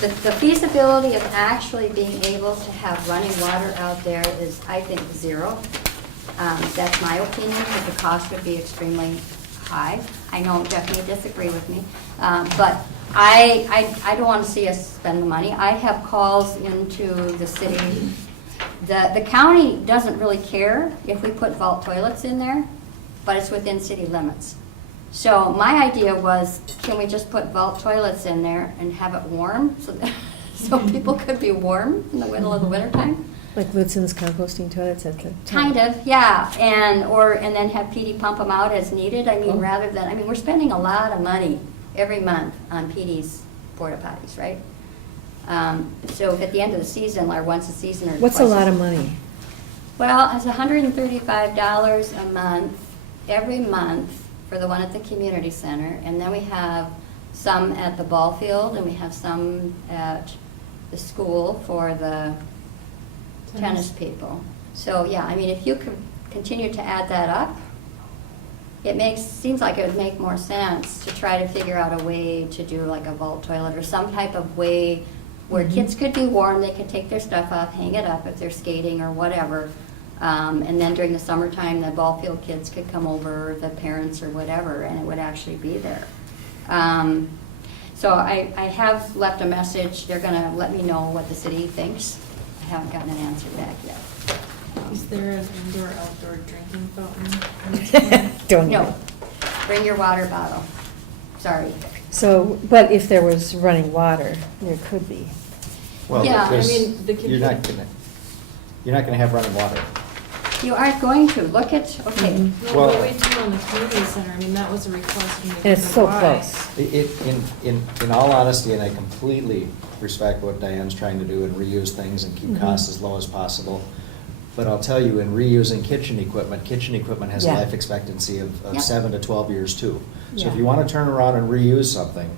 the feasibility of actually being able to have running water out there is, I think, 0. That's my opinion, because the cost would be extremely high. I know Jeff may disagree with me, but I don't want to see us spend the money. I have calls into the city. The county doesn't really care if we put vault toilets in there, but it's within city limits. So my idea was, can we just put vault toilets in there and have it warm so people could be warm in the middle of the wintertime? Like Lutzon's composting toilets at the. Kind of, yeah, and then have PD pump them out as needed. I mean, rather than, I mean, we're spending a lot of money every month on PD's porta potties, right? So at the end of the season, or once a season, or What's a twice lot of money? Well, it's $135 a month, every month, for the one at the community center, and then we have some at the ball field, and we have some at the school for the tennis people. So, yeah, I mean, if you could continue to add that up, seems like it would make more sense to try to figure out a way to do like a vault toilet or some type of way where kids could be warm, they could take their stuff off, hang it up if they're skating or whatever. And then during the summertime, the ball field kids could come over, the parents or whatever, and it would actually be there. So I have left a message. They're going to let me know what the city thinks. I haven't gotten an answer back yet. Is there an indoor-outdoor drinking fountain? Don't No, know. bring your water bottle. sorry. So, but if there was running water, there could be. Well, Yeah, I there's- mean, the you're not gonna have running water. You aren't going to, look at, okay, Mhm. No, Well- but we do on the community center, I mean, that was a request from the. And it's so why. close. In all honesty, and I completely respect what Diane's trying to do and reuse things and keep Mhm. costs as low as possible. But I'll tell you, in reusing kitchen equipment has a Yeah. life expectancy of Yep. 7 to 12 years too. So if Yeah. you want to turn around and reuse something,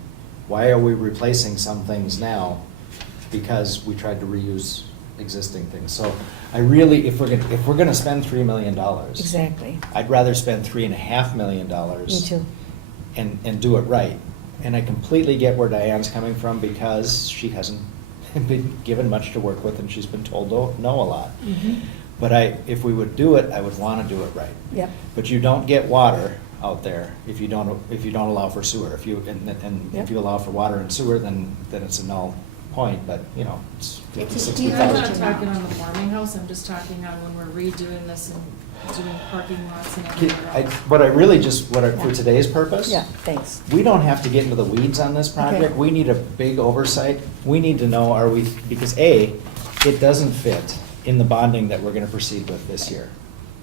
why are we replacing some things now? Because we tried to reuse existing things. So I really, if we're gonna spend $3 million. Exactly. I'd rather spend $3.5 million. Me too. And do it right. And I completely get where Diane's coming from because she hasn't been given much to work with and she's been told no a lot. Mhm. But if we would do it, I would want to do it right. Yep. But you don't get water out there if you don't allow for sewer. If you Yep. if you allow for water and sewer, then it's a null point. But it's It's a 50, huge I'm not 60,000. talking on the warming house, I'm just talking on when we're redoing this and doing parking lots and everything else. What I really for today's purpose. Yeah, thanks. We don't have to get into the weeds on this project. Okay. We need a big oversight. We need to know, because A, it doesn't fit in the bonding that we're gonna proceed with this year.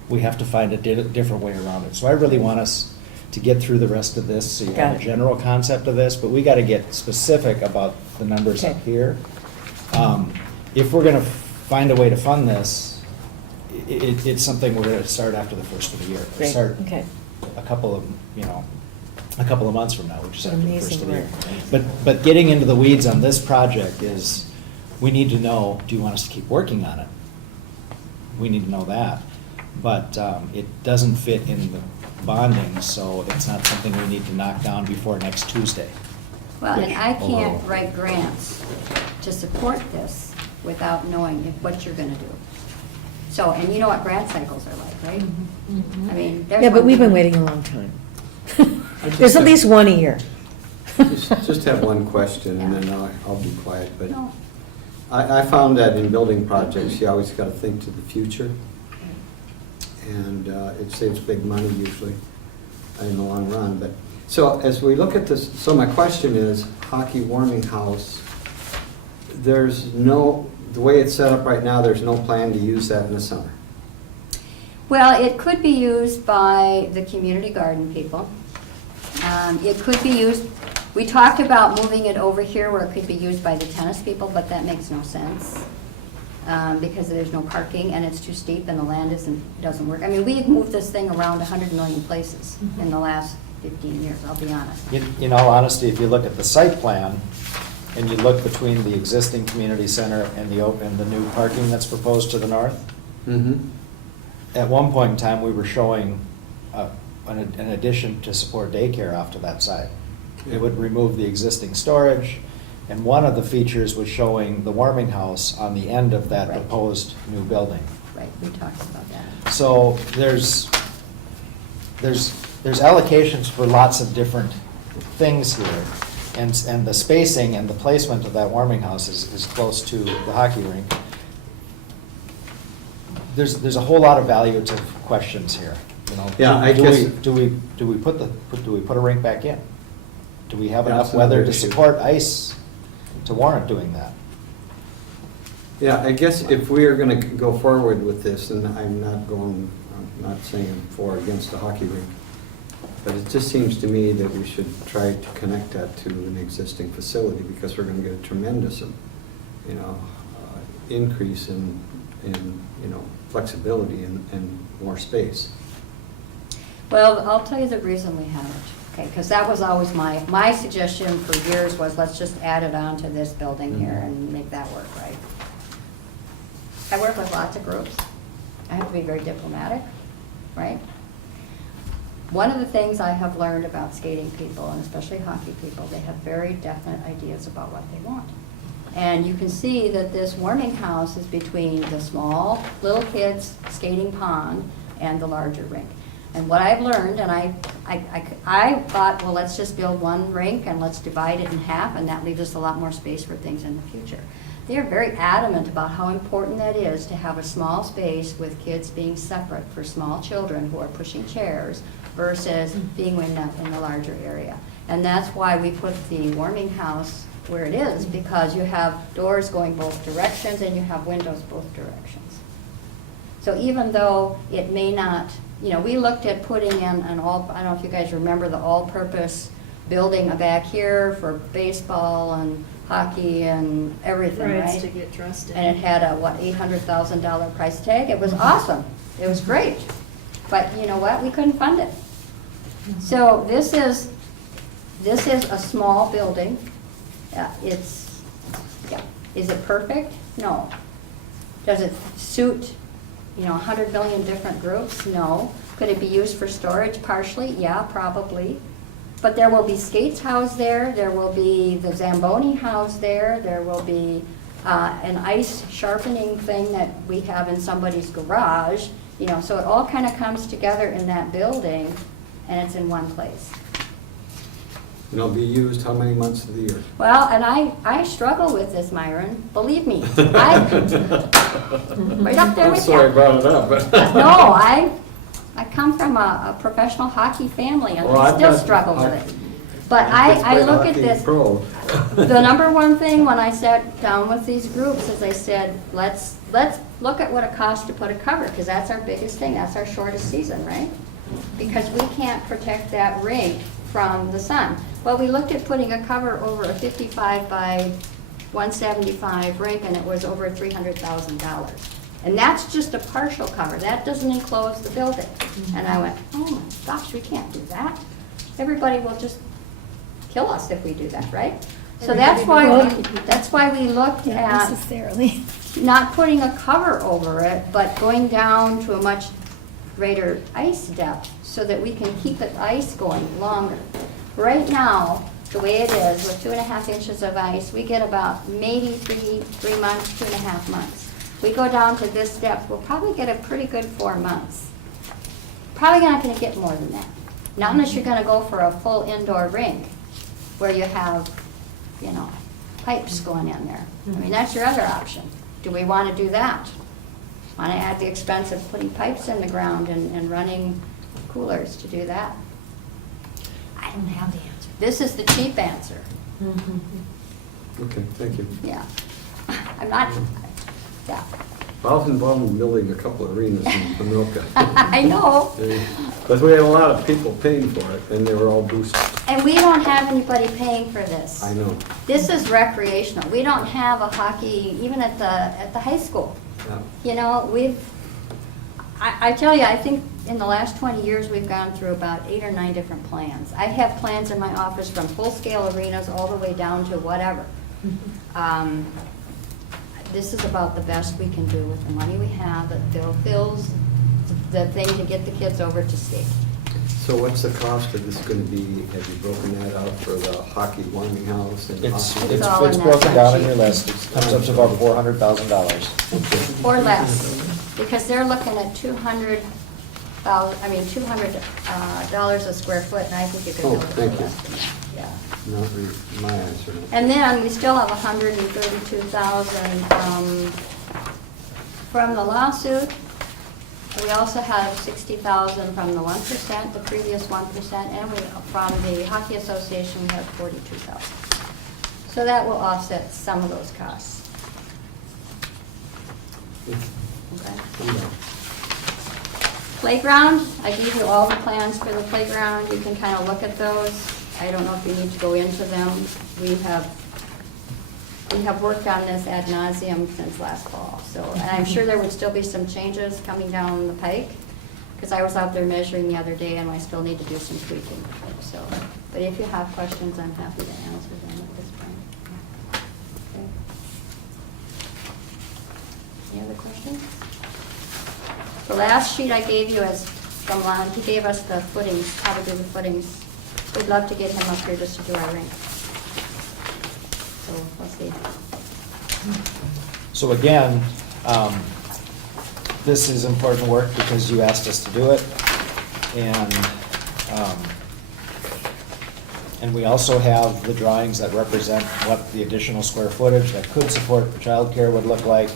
We have to find a different way around it. So I really want us to get through the rest of this, so you Got have a it. general concept of this, but we gotta get specific about the numbers up Okay. here. If we're gonna find a way to fund this, it's something we're gonna start after the first of the year. Great, Start okay. a couple of months from now, which is after the first Amazing of the year. work. But getting into the weeds on this project is, we need to know, do you want us to keep working on it? We need to know that. But it doesn't fit in the bonding, so it's not something we need to knock down before next Tuesday. well, and I can't Although- write grants to support this without knowing what you're gonna do. So, and you know what grant cycles are like, right? Mhm. I mean, there's. Yeah, but one we've been thing- waiting a long time. I just There's at have- least one a year. Just have one question, and then I'll be quiet, but No. I found that in building projects, you always gotta think to the future, and it saves big money usually in the long run, but, so as we look at this, so my question is, hockey warming house, the way it's set up right now, there's no plan to use that in the summer? Well, it could be used by the community garden people. It could be used, we talked about moving it over here where it could be used by the tennis people, but that makes no sense. Because there's no parking and it's too steep and the land doesn't work. I mean, we've moved this thing around 100 million places in the last 15 years, I'll be honest. In all honesty, if you look at the site plan, and you look between the existing community center and the new parking that's proposed to the north, Mm-hmm. at one point in time, we were showing an addition to support daycare off to that side. It would remove the existing storage, and one of the features was showing the warming house on the end of that Right. proposed new building. Right, we talked about that. So there's allocations for lots of different things here, and the spacing and the placement of that warming house is close to the hockey rink. There's a whole lot of value to questions here, you know. Yeah, I Do guess- do we put a rink back in? Do we have Yeah, enough that's another weather to issue. support ice to warrant doing that? Yeah, I guess if we are gonna go forward with this, and I'm not saying I'm for or against the hockey rink, but it just seems to me that we should try to connect that to an existing facility, because we're gonna get a tremendous, increase in, flexibility and more space. Well, I'll tell you the reason we have it, okay, because that was always my suggestion for years was, let's just add it on to this building here and make that work, right? I work with lots of groups. I have to be very diplomatic, right? One of the things I have learned about skating people, and especially hockey people, they have very definite ideas about what they want. And you can see that this warming house is between the small, little kids skating pond and the larger rink. And what I've learned, and I thought, well, let's just build one rink and let's divide it in half, and that leaves us a lot more space for things in the future. They are very adamant about how important that is to have a small space with kids being separate for small children who are pushing chairs versus being in the larger area. And that's why we put the warming house where it is, because you have doors going both directions and you have windows both directions. So even though it may not, you know, we looked at putting in an all, I don't know if you guys remember the all-purpose building back here for baseball and hockey and everything, right? Rights to get dressed in. And it had a, what, $800,000 price tag. It was awesome. It was great. But you know what? We couldn't fund it. So this is a small building. It's, yeah. Is it perfect? No. Does it suit, you know, 100 million different groups? No. Could it be used for storage partially? Yeah, probably. But there will be skates housed there, there will be the Zamboni housed there, there will be an ice sharpening thing that we have in somebody's garage, you know, so it all kind of comes together in that building, and it's in one place. And it'll be used how many months of the year? Well, and I struggle with this, Myron, believe me. Right up there I'm with sorry I you. brought it up, but. No, I come from a professional hockey family, and Well, I I've still got- struggle with I've- it. But I've I played look at hockey this, pro. the number one thing when I sat down with these groups is I said, let's look at what it costs to put a cover, because that's our biggest thing, that's our shortest season, right? Because we can't protect that rink from the sun. Well, we looked at putting a cover over a 55 by 175 rink, and it was over $300,000. And that's just a partial cover, that doesn't enclose the building. And I went, oh my gosh, we can't do that. Everybody will just kill us if we do that, right? So that's why we looked at necessarily. not putting a cover over it, but going down to a much greater ice depth so that we can keep the ice going longer. Right now, the way it is, with 2.5 inches of ice, we get about maybe three months, 2.5 months. We go down to this depth, we'll probably get a pretty good 4 months. Probably not gonna get more than that. Not unless you're gonna go for a full indoor rink where you have, you know, pipes going in there. I mean, that's your other option. Do we wanna do that? Wanna add the expense of putting pipes in the ground and running coolers to do that? I don't have the answer. This is the cheap answer, Okay, thank you. yeah. I'm not, yeah. I was involved in building a couple of arenas in Panoka. I know. But we had a lot of people paying for it, and they were all boosted. And we don't have anybody paying for this. I know. This is recreational. We don't have a hockey, even at the high school. Yeah. You know, I tell you, I think in the last 20 years, we've gone through about 8 or 9 different plans. I have plans in my office from full-scale arenas all the way down to whatever. This is about the best we can do with the money we have that fulfills the thing to get the kids over to skate. So what's the cost of this going to be? Have you broken that out for the hockey warming house? And It's, hockey? It's all in it's that broken down in spreadsheet. your list. It comes up to about $400,000. Or less, because they're looking at $200 a square foot, and I think you could Oh, do it for thank you. less than that, yeah. Not really my answer. And then we still have 132,000 from the lawsuit. We also have 60,000 from the 1%, the previous 1%, and from the Hockey Association, we have 42,000. So that will offset some of those costs. Okay. Yeah. Playground, I gave you all the plans for the playground. You can kind of look at those. I don't know if you need to go into them. We have worked on this ad nauseum since last fall. So, and I'm sure there would still be some changes coming down the pike, because I was out there measuring the other day and I still need to do some tweaking. So, but if you have questions, I'm happy to answer them at this point. Okay. Any other questions? The last sheet I gave you is from Lon. He gave us the footings, how to do the footings. We'd love to get him up here just to do our rink. So we'll see. So again, this is important work because you asked us to do it. And we also have the drawings that represent what the additional square footage that could support childcare would look like.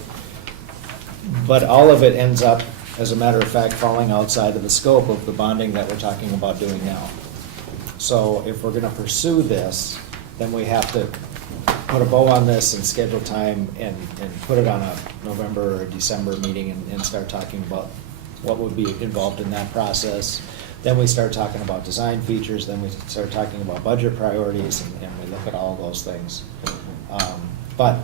But all of it ends up, as a matter of fact, falling outside of the scope of the bonding that we're talking about doing now. So if we're gonna pursue this, then we have to put a bow on this and schedule time and put it on a November or December meeting and start talking about what would be involved in that process. Then we start talking about design features, then we start talking about budget priorities, and we look at all those things. But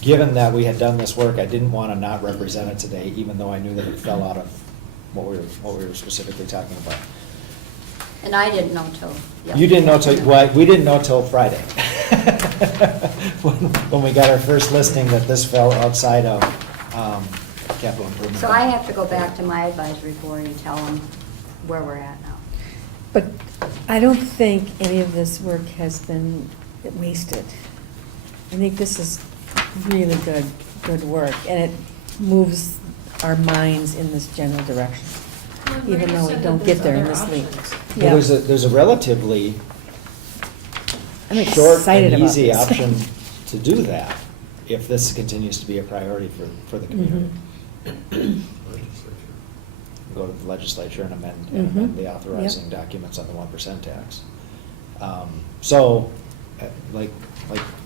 given that we had done this work, I didn't want to not represent it today, even though I knew that it fell out of what we were specifically talking about. And I didn't know till yesterday. You didn't know till, well, we didn't know till Friday. When we got our first listing that this fell outside of capital improvement. So I have to go back to my advisory board and tell them where we're at now. But I don't think any of this work has been wasted. I think this is really good work, and it moves our minds in this general direction, Well, even Brady though we said don't that get there's there in other this week. options. Well, there's a relatively I'm short excited and about easy this. option to do that, if this continues to be a priority for the community. Mhm. Go to the legislature and amend Mhm. the authorizing Yep. documents on the 1% tax. So, like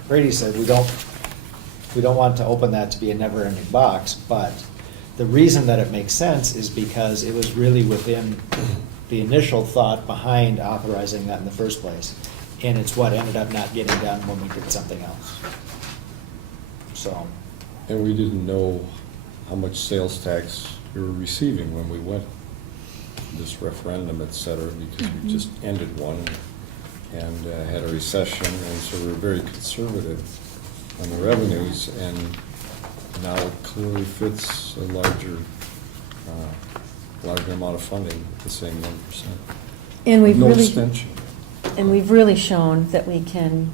Brady said, we don't want to open that to be a never-ending box, but the reason that it makes sense is because it was really within the initial thought behind authorizing that in the first place, and it's what ended up not getting done when we did something else. So, And we didn't know how much sales tax we were receiving when we went this referendum, et cetera, because we just ended one and had a recession, and so we were very conservative on the revenues, and now it clearly fits a larger amount of funding at the same 1%. And we've No really, extension. and we've really shown that we can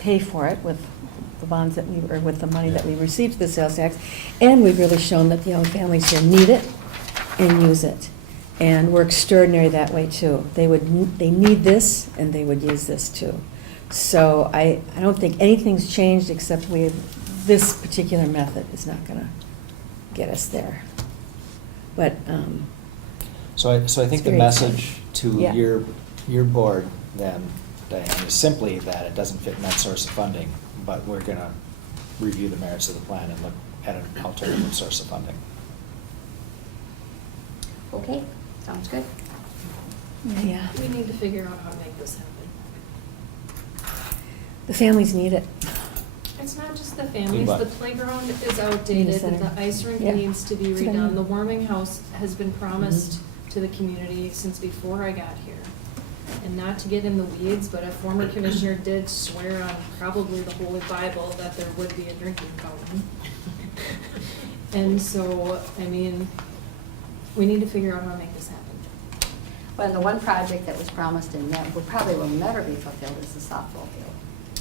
pay for it with the bonds that we, or with the money that we received through the sales tax. And we've really shown that the young families here need it and use it. And we're extraordinary that way too. They need this and they would use this too. So I don't think anything's changed except this particular method is not gonna get us there. But, So I think It's the very message to Yeah. your board then, Diane, is simply that it doesn't fit in that source of funding, but we're gonna review the merits of the plan and look at an alternative source of funding. Okay, sounds good. yeah, We need to figure out how to make this happen. the families need it. It's not just the Need families, what? the playground is outdated, center. the ice rink Yeah. needs to be That's what I redone. mean. The warming house has been promised Mhm. to the community since before I got here. And not to get in the weeds, but a former commissioner did swear on probably the Holy Bible that there would be a drinking fountain. And so, I mean, we need to figure out how to make this happen. Well, the one project that was promised and that probably will never be fulfilled is the softball field.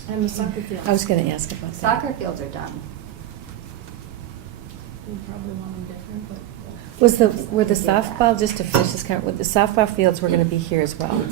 And the soccer field. I was gonna ask about that. Soccer fields are done. We probably want them different, but. Were the softball, just to finish this comment, with the softball fields were gonna be here as well?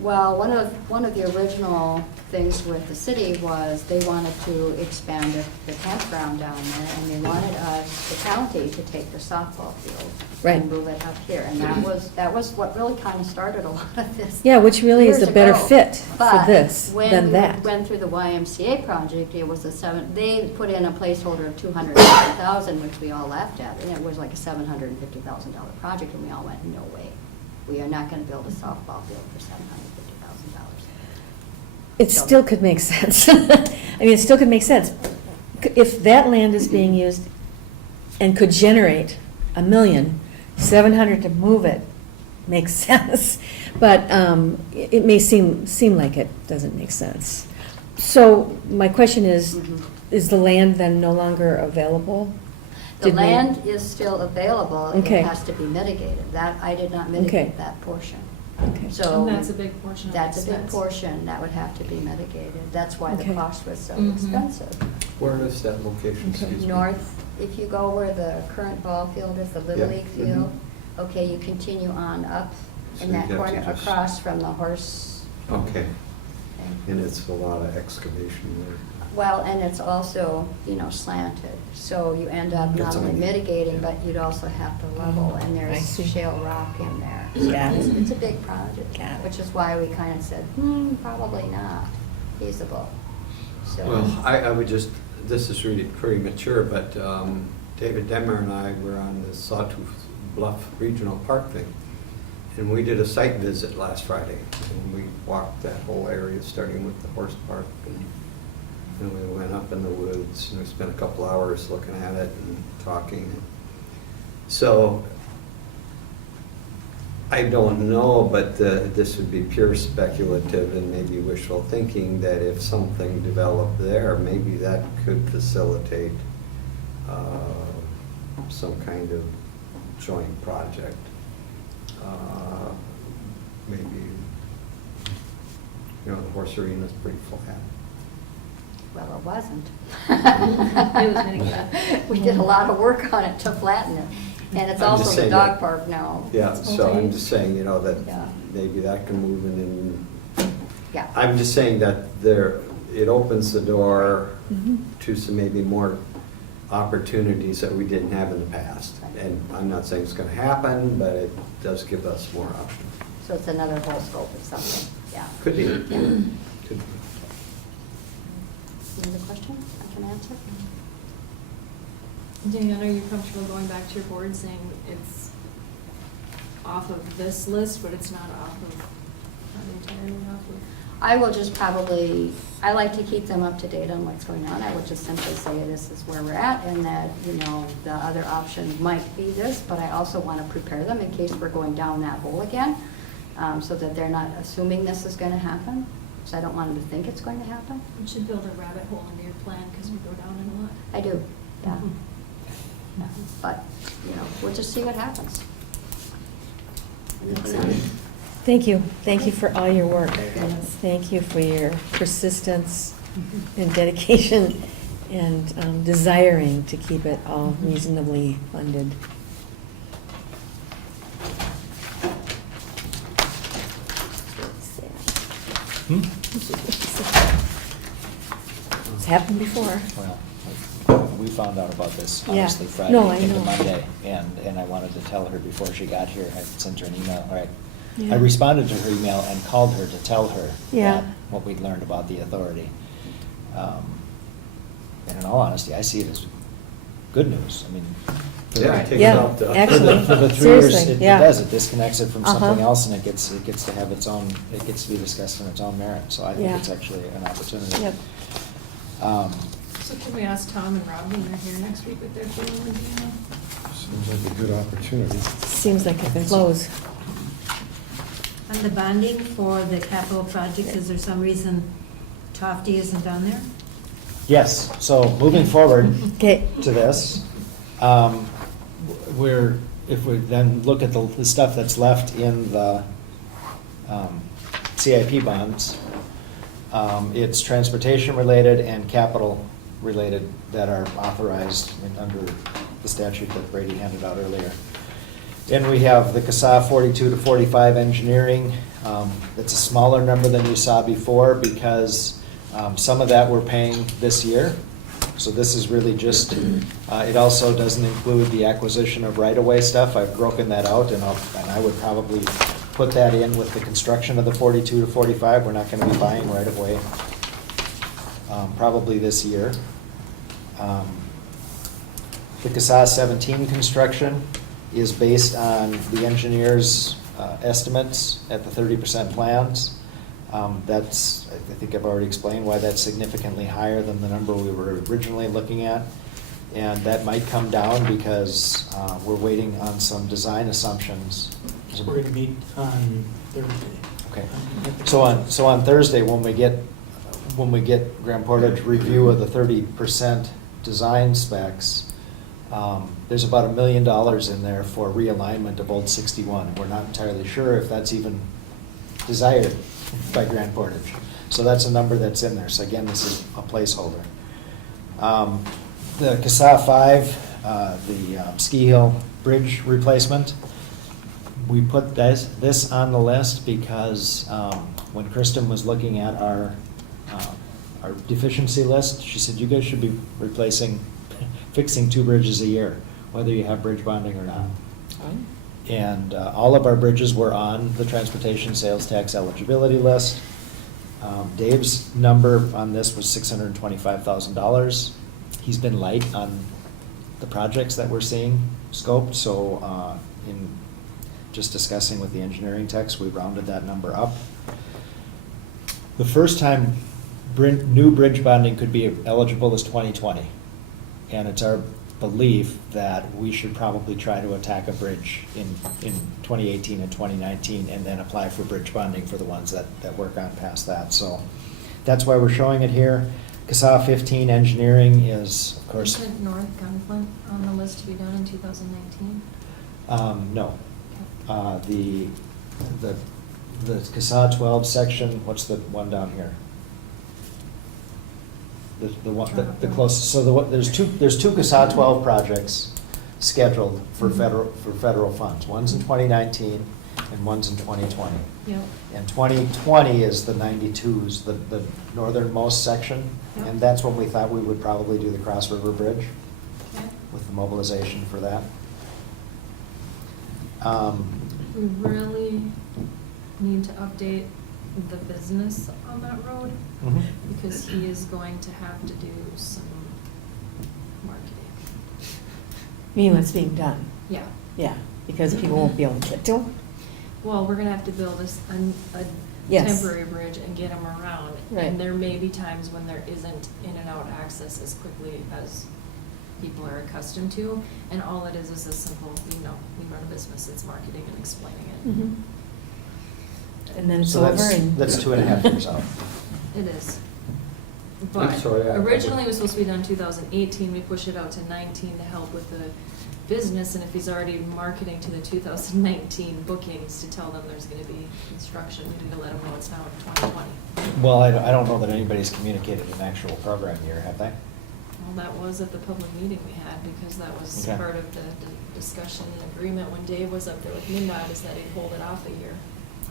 Well, one of the original things with the city was they wanted to expand the campground down there, and they wanted us, the county, to take the softball field Right. and move it up here, and that was what really kind of started a lot of this. Yeah, which really is years a better ago. fit for this But than that. when we went through the YMCA project, it was they put in a placeholder of $250,000, which we all laughed at, and it was like a $750,000 project, and we all went, no way. We are not going to build a softball field for $750,000. It still could make sense. I mean, it still could make sense. If that land is being used and could generate $1,700,000 to move it, makes sense. But it may seem like it doesn't make sense. So my question is, Mhm. is the land then no longer available? The Did we- land is still available, it Okay. has to be mitigated. That, I did not Okay. mitigate that portion. Okay. So. And that's a big portion of the That's a big expense. portion that would have to be mitigated. That's why the Okay. cost was so Mhm. expensive. Where is that location, Okay. excuse me? North, if you go where the current ball field is, the Little Yeah. League field, okay, you continue on up So in you that have to corner just- across from the horse Okay, thing. and it's a lot of excavation work. Well, and it's also, slanted, so you end up not That's only what I mean. mitigating, but you'd also have to level, and I there's see. shale rock in there. Got it. It's a big project, Got it. which is why we kind of said, probably not feasible, so. Well, I would just, this is really premature, but David Demmer and I were on the Sawtooth Bluff Regional Park thing. And we did a site visit last Friday, and we walked that whole area, starting with the horse park, and we went up in the woods, and we spent a couple hours looking at it and talking. So, I don't know, but this would be pure speculative and maybe wishful thinking that if something developed there, maybe that could facilitate some kind of joint project. Maybe, the horse arena's pretty flat. Well, it wasn't. It was mitigated. We did a lot of work on it to flatten it, and it's I'm just also the saying dog that- park now. Yeah, It's so I'm multi- just saying, that Yeah. maybe that can move in. Yeah. I'm just saying that it opens the door to some maybe more opportunities that we didn't have in the past. And I'm not saying it's gonna happen, but it does give us more options. So it's another whole scope of something, yeah. Could be. Yeah. Could be. Any other question I can answer? Danielle, are you comfortable going back to your board saying it's off of this list, but it's not entirely off of? I will just probably, I like to keep them up to date on what's going on. I would just simply say this is where we're at, and that, the other option might be this, but I also want to prepare them in case we're going down that hole again, so that they're not assuming this is going to happen, because I don't want them to think it's going to happen. You should build a rabbit hole into your plan, because we go down in a lot. I do, yeah. Yeah. But, we'll just see what happens. Thank you. Thank you for all your work. Thank you for your persistence and dedication and desiring to keep it all reasonably funded. It's happened before. Well, we found out about this Yeah. honestly Friday No, I into know. Monday, and I wanted to tell her before she got here. I sent her an email, all right. Yeah. I responded to her email and called her to tell her Yeah. that what we'd learned about the authority. And in all honesty, I see it as good news. I mean, for the- Yeah, it takes Yeah, out the. actually. for the 3 years, Seriously, it yeah. does, it disconnects it from something Uh-huh. else, and it gets to have its own, it gets to be discussed on its own merit, so I think Yeah. it's actually an opportunity. Yep. So can we ask Tom and Rob when they're here next week what they're feeling? Seems like a good opportunity. Seems like it flows. On the bonding for the capital projects, is there some reason Tofty isn't on there? Yes, so moving forward Okay. to this, if we then look at the stuff that's left in the CIP bonds, it's transportation-related and capital-related that are authorized under the statute that Brady handed out earlier. Then we have the CASA 42 to 45 engineering. It's a smaller number than you saw before because some of that we're paying this year. So this is really just, it also doesn't include the acquisition of right-of-way stuff. I've broken that out, and I would probably put that in with the construction of the 42 to 45. We're not going to be buying right-of-way probably this year. The CASA 17 construction is based on the engineer's estimates at the 30% plans. That's, I think I've already explained why that's significantly higher than the number we were originally looking at. And that might come down because we're waiting on some design assumptions. We're going to meet on Thursday. Okay, so on Thursday, when we get Grand Portage review of the 30% design specs, there's about $1 million in there for realignment of Old 61. We're not entirely sure if that's even desired by Grand Portage. So that's a number that's in there. So again, this is a placeholder. The CASA 5, the Ski Hill Bridge replacement, we put this on the list because when Kristen was looking at our our deficiency list, she said, you guys should be fixing 2 bridges a year, whether you have bridge bonding or not. And all of our bridges were on the transportation sales tax eligibility list. Dave's number on this was $625,000. He's been light on the projects that we're seeing scoped, so in just discussing with the engineering techs, we rounded that number up. The first time new bridge bonding could be eligible is 2020. And it's our belief that we should probably try to attack a bridge in 2018 and 2019 and then apply for bridge bonding for the ones that work on past that. So that's why we're showing it here. CASA 15 engineering is, of course. Isn't North Gunflint on the list to be done in 2019? No. The CASA 12 section, what's the one down here? The one, the closest, so there's two CASA 12 projects scheduled for federal funds. One's in 2019 and one's in 2020. Yep. And 2020 is the 92s, the northernmost section. Yep. And that's when we thought we would probably do the Cross River Bridge Okay. with the mobilization for that. We really need to update the business on that road, Mhm. because he is going to have to do some marketing. Mean what's being done, Yeah. yeah, because people won't be able to get to them. Well, we're gonna have to build a Yes. temporary bridge and get them around. Right. And there may be times when there isn't in and out access as quickly as people are accustomed to. And all it is a simple, we run a business, it's marketing and explaining it. Mhm. And then it's So over that's, and. that's 2.5 years out. It is. I'm But sorry, originally it was supposed to be done 2018, we pushed it out to 19 to help with the business, and if he's already marketing to the 2019 bookings to tell them there's gonna be construction, we need to let him know it's now in 2020. Well, I don't know that anybody's communicated an actual program year, have they? Well, that was at the public meeting we had, because that was Okay. part of the discussion and agreement when Dave was up there with MinDOT, is that he'd hold it off a year.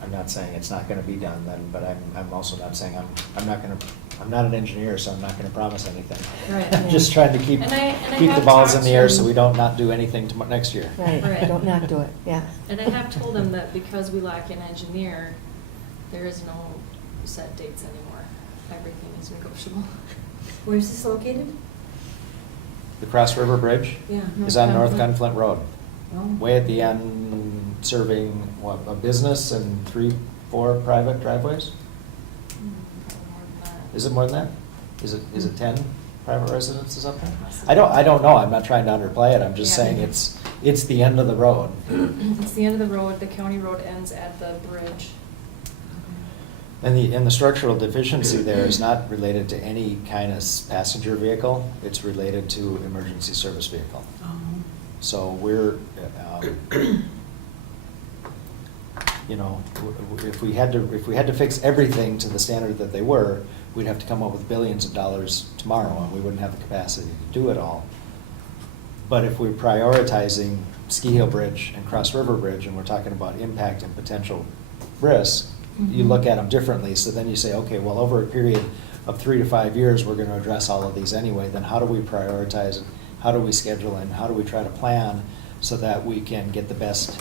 I'm not saying it's not gonna be done then, but I'm also not saying I'm not an engineer, so I'm not gonna promise anything. Right. I'm just trying to keep And I the have balls in talked the air to- so we don't not do anything next year. Right, Right. don't not do it, yeah. And I have told him that because we lack an engineer, there is no set dates anymore. Everything is negotiable. Where's this located? The Cross River Bridge Yeah. is on North Gunflint. Gunflint Road, Oh. way at the end, serving, what, a business and 3-4 private driveways? Probably more than that. Is it more than that? Is it 10 private residences up there? I don't know, I'm not trying to underplay it, I'm just Yeah. saying it's the end of the road. It's the end of the road, the county road ends at the bridge. And the structural deficiency there is not related to any kind of passenger vehicle, it's related to emergency service vehicle. Oh. So we're, if we had to fix everything to the standard that they were, we'd have to come up with billions of dollars tomorrow, and we wouldn't have the capacity to do it all. But if we're prioritizing Ski Hill Bridge and Cross River Bridge, and we're talking about impact and potential risk, you Mhm. look at them differently, so then you say, okay, well, over a period of 3 to 5 years, we're gonna address all of these anyway, then how do we prioritize it? How do we schedule and how do we try to plan so that we can get the best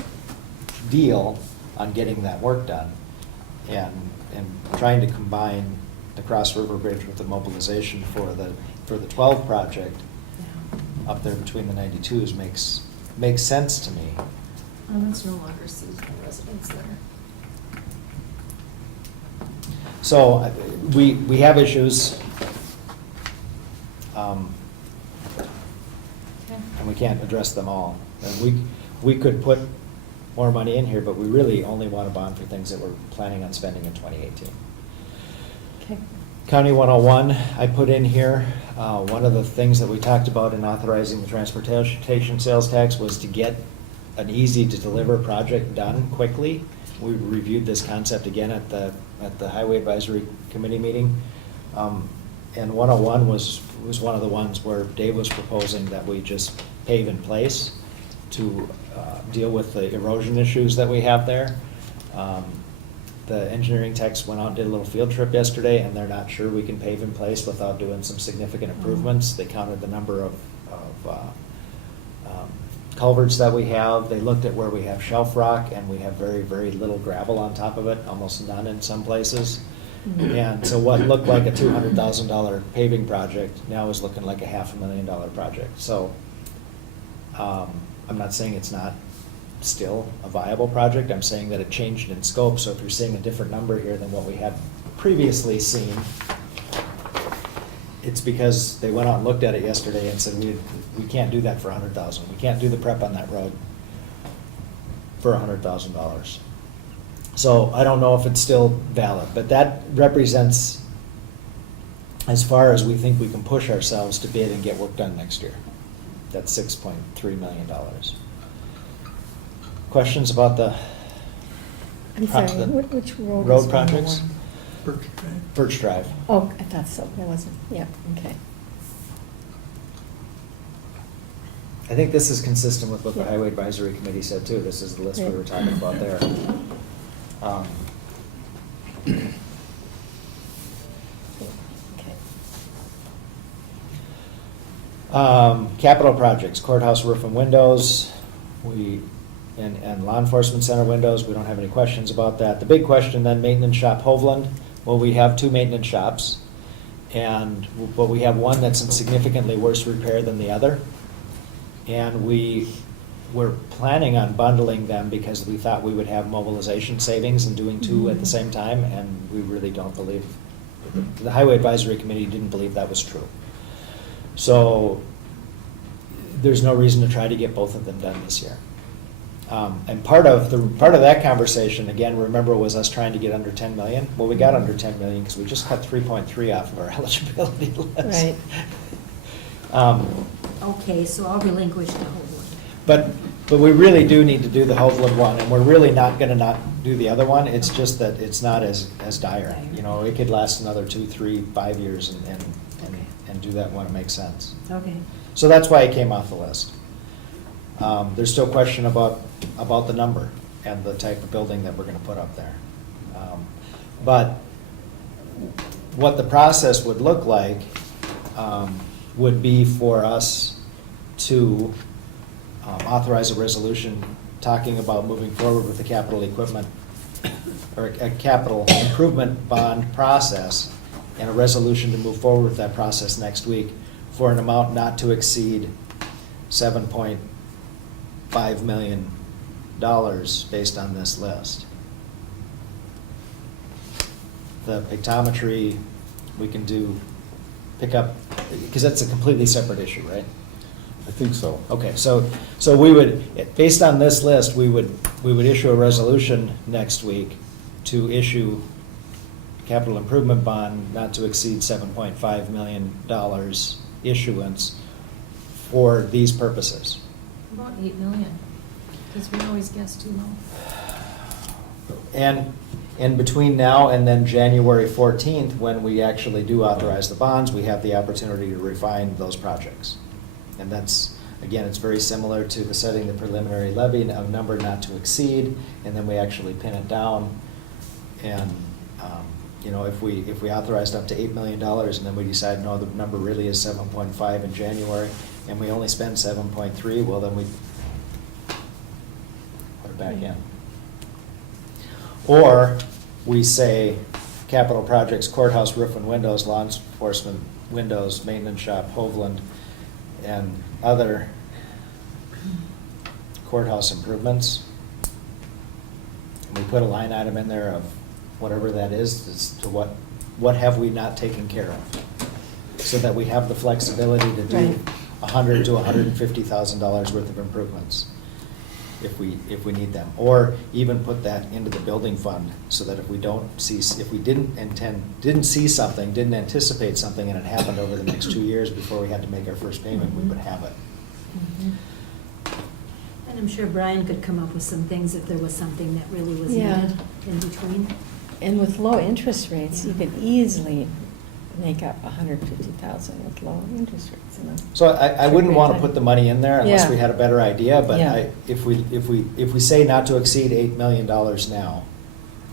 deal on getting that work done? And trying to combine the Cross River Bridge with the mobilization for the 12 project Yeah. up there between the 92s makes sense to me. And it's no longer seasonal residents there. So we have issues. And we can't address them all. And we could put more money in here, but we really only want a bond for things that we're planning on spending in 2018. Okay. County 101, I put in here, one of the things that we talked about in authorizing the transportation sales tax was to get an easy-to-deliver project done quickly. We reviewed this concept again at the Highway Advisory Committee meeting. And 101 was one of the ones where Dave was proposing that we just pave in place to deal with the erosion issues that we have there. the engineering techs went out and did a little field trip yesterday, and they're not sure we can pave in place without doing some significant improvements. They counted the number of culverts that we have. They looked at where we have shelf rock, and we have very, very little gravel on top of it, almost none in some places. And so what looked like a $200,000 paving project now is looking like a $500,000 project. So I'm not saying it's not still a viable project. I'm saying that it changed in scope. So if you're seeing a different number here than what we had previously seen, it's because they went out and looked at it yesterday and said, we can't do that for $100,000. We can't do the prep on that road for $100,000. So I don't know if it's still valid, but that represents as far as we think we can push ourselves to bid and get work done next year. That's $6.3 million. Questions about the I'm sorry, the which road is road projects? 101? Birch Drive. Birch Drive. Oh, I thought so, that wasn't, yeah, okay. I think this is consistent with what the Yeah. Highway Advisory Committee said too. This is the list we were talking about there. Okay. Capital projects, courthouse roof and windows, and law enforcement center windows, we don't have any questions about that. The big question then, maintenance shop Hovland, well, we have two maintenance shops, but we have one that's in significantly worse repair than the other. And we're planning on bundling them because we thought we would have mobilization savings and doing two at the same time, and we really don't believe, the Highway Advisory Committee didn't believe that was true. So there's no reason to try to get both of them done this year. And part of that conversation, again, remember, was us trying to get under 10 million. Well, we got under 10 million because we just cut 3.3 off of our eligibility list. Right. Okay, so I'll relinquish the whole one. But we really do need to do the Hovland one, and we're really not gonna not do the other one. It's just that it's not as dire. You know, it could last another 2, 3, 5 years and do that when it makes sense. Okay. So that's why it came off the list. There's still question about the number and the type of building that we're gonna put up there. But what the process would look like would be for us to authorize a resolution talking about moving forward with the capital equipment or a capital improvement bond process, and a resolution to move forward with that process next week for an amount not to exceed $7.5 million based on this list. The pictometry, we can pick up, because that's a completely separate issue, right? I think so. Okay, so we would, based on this list, we would issue a resolution next week to issue capital improvement bond not to exceed $7.5 million issuance for these purposes. About 8 million, because we always guess too low. And between now and then January 14th, when we actually do authorize the bonds, we have the opportunity to refine those projects. And that's, again, it's very similar to the setting the preliminary levy, a number not to exceed, and then we actually pin it down. And, you know, if we authorized up to $8 million and then we decide, no, the number really is 7.5 in January, and we only spend 7.3, well, then we put it back in. Or we say capital projects, courthouse roof and windows, law enforcement windows, maintenance shop, Hovland, and other courthouse improvements. And we put a line item in there of whatever that is, as to what have we not taken care of, so that we have the flexibility to do Right. $100,000 to $150,000 worth of improvements if we need them, or even put that into the building fund, so that if we didn't anticipate something and it happened over the next 2 years before we had to make our first payment, we would have it. Mhm. And I'm sure Brian could come up with some things if there was something that really was Yeah. needed in between. And with low interest rates, you Yeah. could easily make up 150,000 with low interest rates. So I wouldn't want to put the money in there unless Yeah. we had a better idea, but Yeah. if we say not to exceed $8 million now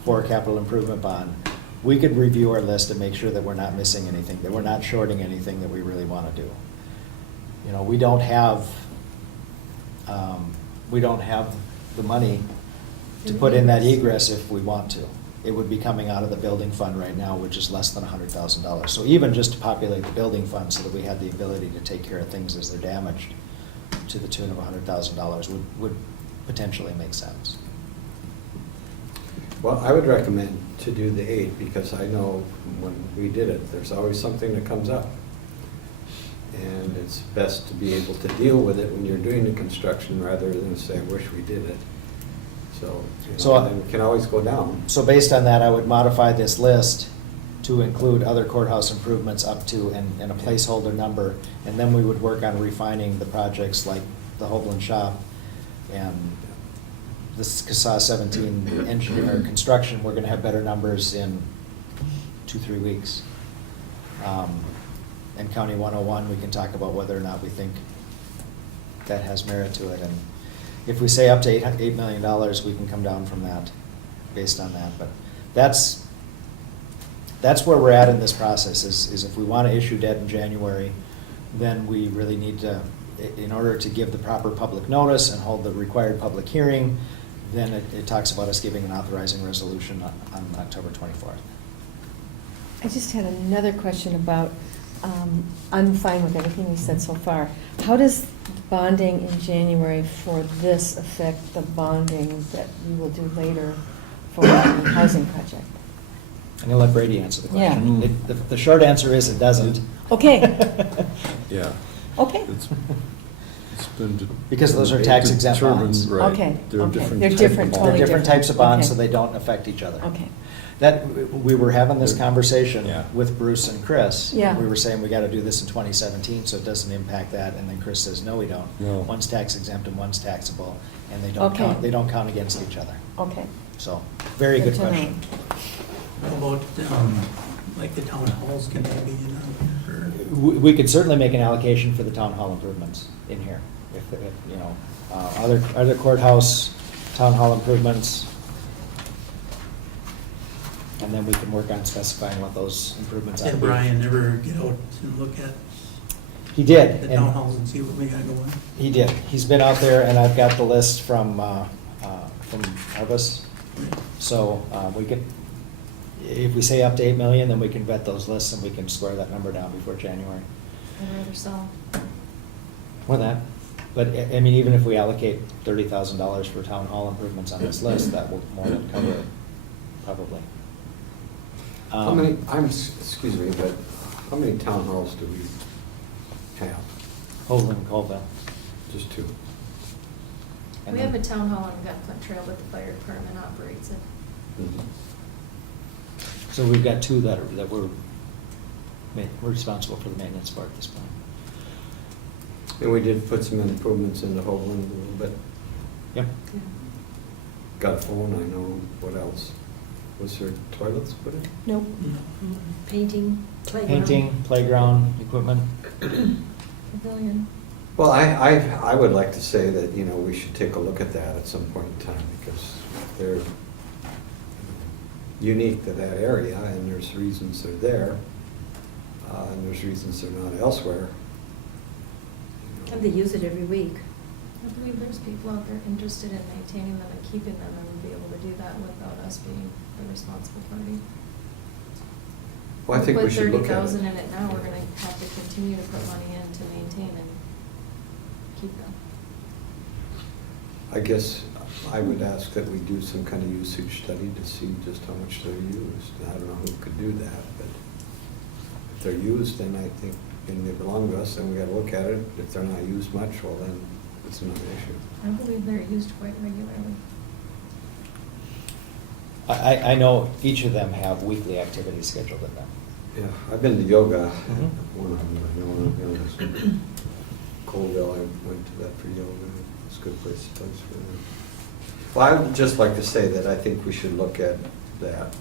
for a capital improvement bond, we could review our list and make sure that we're not missing anything, that we're not shorting anything that we really want to do. You know, we don't have the money to put in that egress if we want to. It would be coming out of the building fund right now, which is less than $100,000. So even just to populate the building fund so that we had the ability to take care of things as they're damaged to the tune of $100,000 would potentially make sense. Well, I would recommend to do the 8, because I know when we did it, there's always something that comes up. And it's best to be able to deal with it when you're doing the construction rather than say, I wish we did it. So, and we can always go down. So based on that, I would modify this list to include other courthouse improvements up to, and a placeholder number, and then we would work on refining the projects like the Hoagland Shop and this CASA 17 engineer construction. We're gonna have better numbers in 2-3 weeks. And County 101, we can talk about whether or not we think that has merit to it. And if we say up to $8 million, we can come down from that based on that. But that's where we're at in this process, is if we want to issue debt in January, then we really need to, in order to give the proper public notice and hold the required public hearing, then it talks about us giving an authorizing resolution on October 24th. I just had another question about, I'm fine with everything you said so far. How does bonding in January for this affect the bonding that we will do later for the housing project? I'm going to let Brady answer the question. Yeah. The short answer is it doesn't. Okay. Yeah. Okay. It's been Because those are tax exempt determined, bonds. right. Okay, They're okay. different They're type different, of They're totally bonds. different types of bonds, Okay. so they don't affect each other. Okay. That, we were having this They're- conversation yeah. with Bruce and Chris. Yeah. We were saying we gotta do this in 2017, so it doesn't impact that, and then Chris says, no, we don't. No. One's tax exempt and one's taxable, and Okay. they don't count against each other. Okay. So, very good to know. question. What about, like the town halls, can they be in on it, or? We could certainly make an allocation for the town hall improvements in here, if you know, other courthouse, town hall improvements. And then we can work on specifying what those improvements are. Did Brian ever get out and look at He did. the and- town halls and see what we got going? He did. He's been out there, and I've got the list from Harvest. So we could, if we say up to 8 million, then we can vet those lists and we can square that number down before January. I'd rather sell. Or that. But, I mean, even if we allocate $30,000 for town hall improvements on this list, that will more than cover it, probably. How many, excuse me, but how many town halls do we have? Hoagland, Colville. Just 2. And We have a then- town hall on Gunpla Trail, but the fire department operates it. Mhm. So we've got 2 that we're responsible for the maintenance for at this point. And we did put some improvements into Hoagland a little bit. Yep. Got a phone, I know. What else? Was there toilets put in? Nope. Painting, playground. Painting, playground, equipment. Pavilion. Well, I would like to say that, you know, we should take a look at that at some point in time, because they're unique to that area, and there's reasons they're there, and there's reasons they're not elsewhere. You know. And they use it every week. I believe there's people out there interested in maintaining them and keeping them, and would be able to do that without us being the responsible party. Well, I think we should look at Put $30,000 in it. it now, we're gonna have to continue to put money in to maintain and keep them. I guess I would ask that we do some kind of usage study to see just how much they're used. I don't know who could do that, but if they're used, then I think, and they belong to us, then we gotta look at it. If they're not used much, well, then it's another issue. I believe they're used quite regularly. I know each of them have weekly activities scheduled in them. Yeah, I've been to yoga, Mhm. one of them, I know, one of them. Colville, I went to that for yoga, it's a good place for that. Well, I would just like to say that I think we should look at that.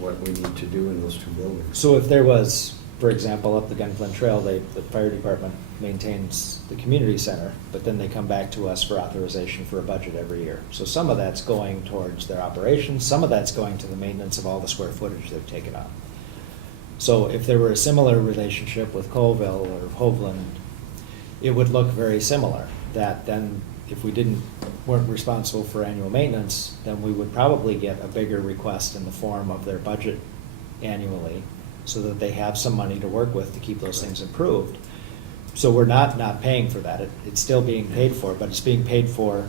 What we need to do in those 2 buildings. So if there was for example, up the Gunflint Trail, the fire department maintains the community center, but then they come back to us for authorization for a budget every year. So some of that's going towards their operations, some of that's going to the maintenance of all the square footage they've taken up. So if there were a similar relationship with Colville or Hovland, it would look very similar, that then if we weren't responsible for annual maintenance, then we would probably get a bigger request in the form of their budget annually, so that they have some money to work with to keep those things improved. So we're not paying for that. It's still being paid for, but it's being paid for,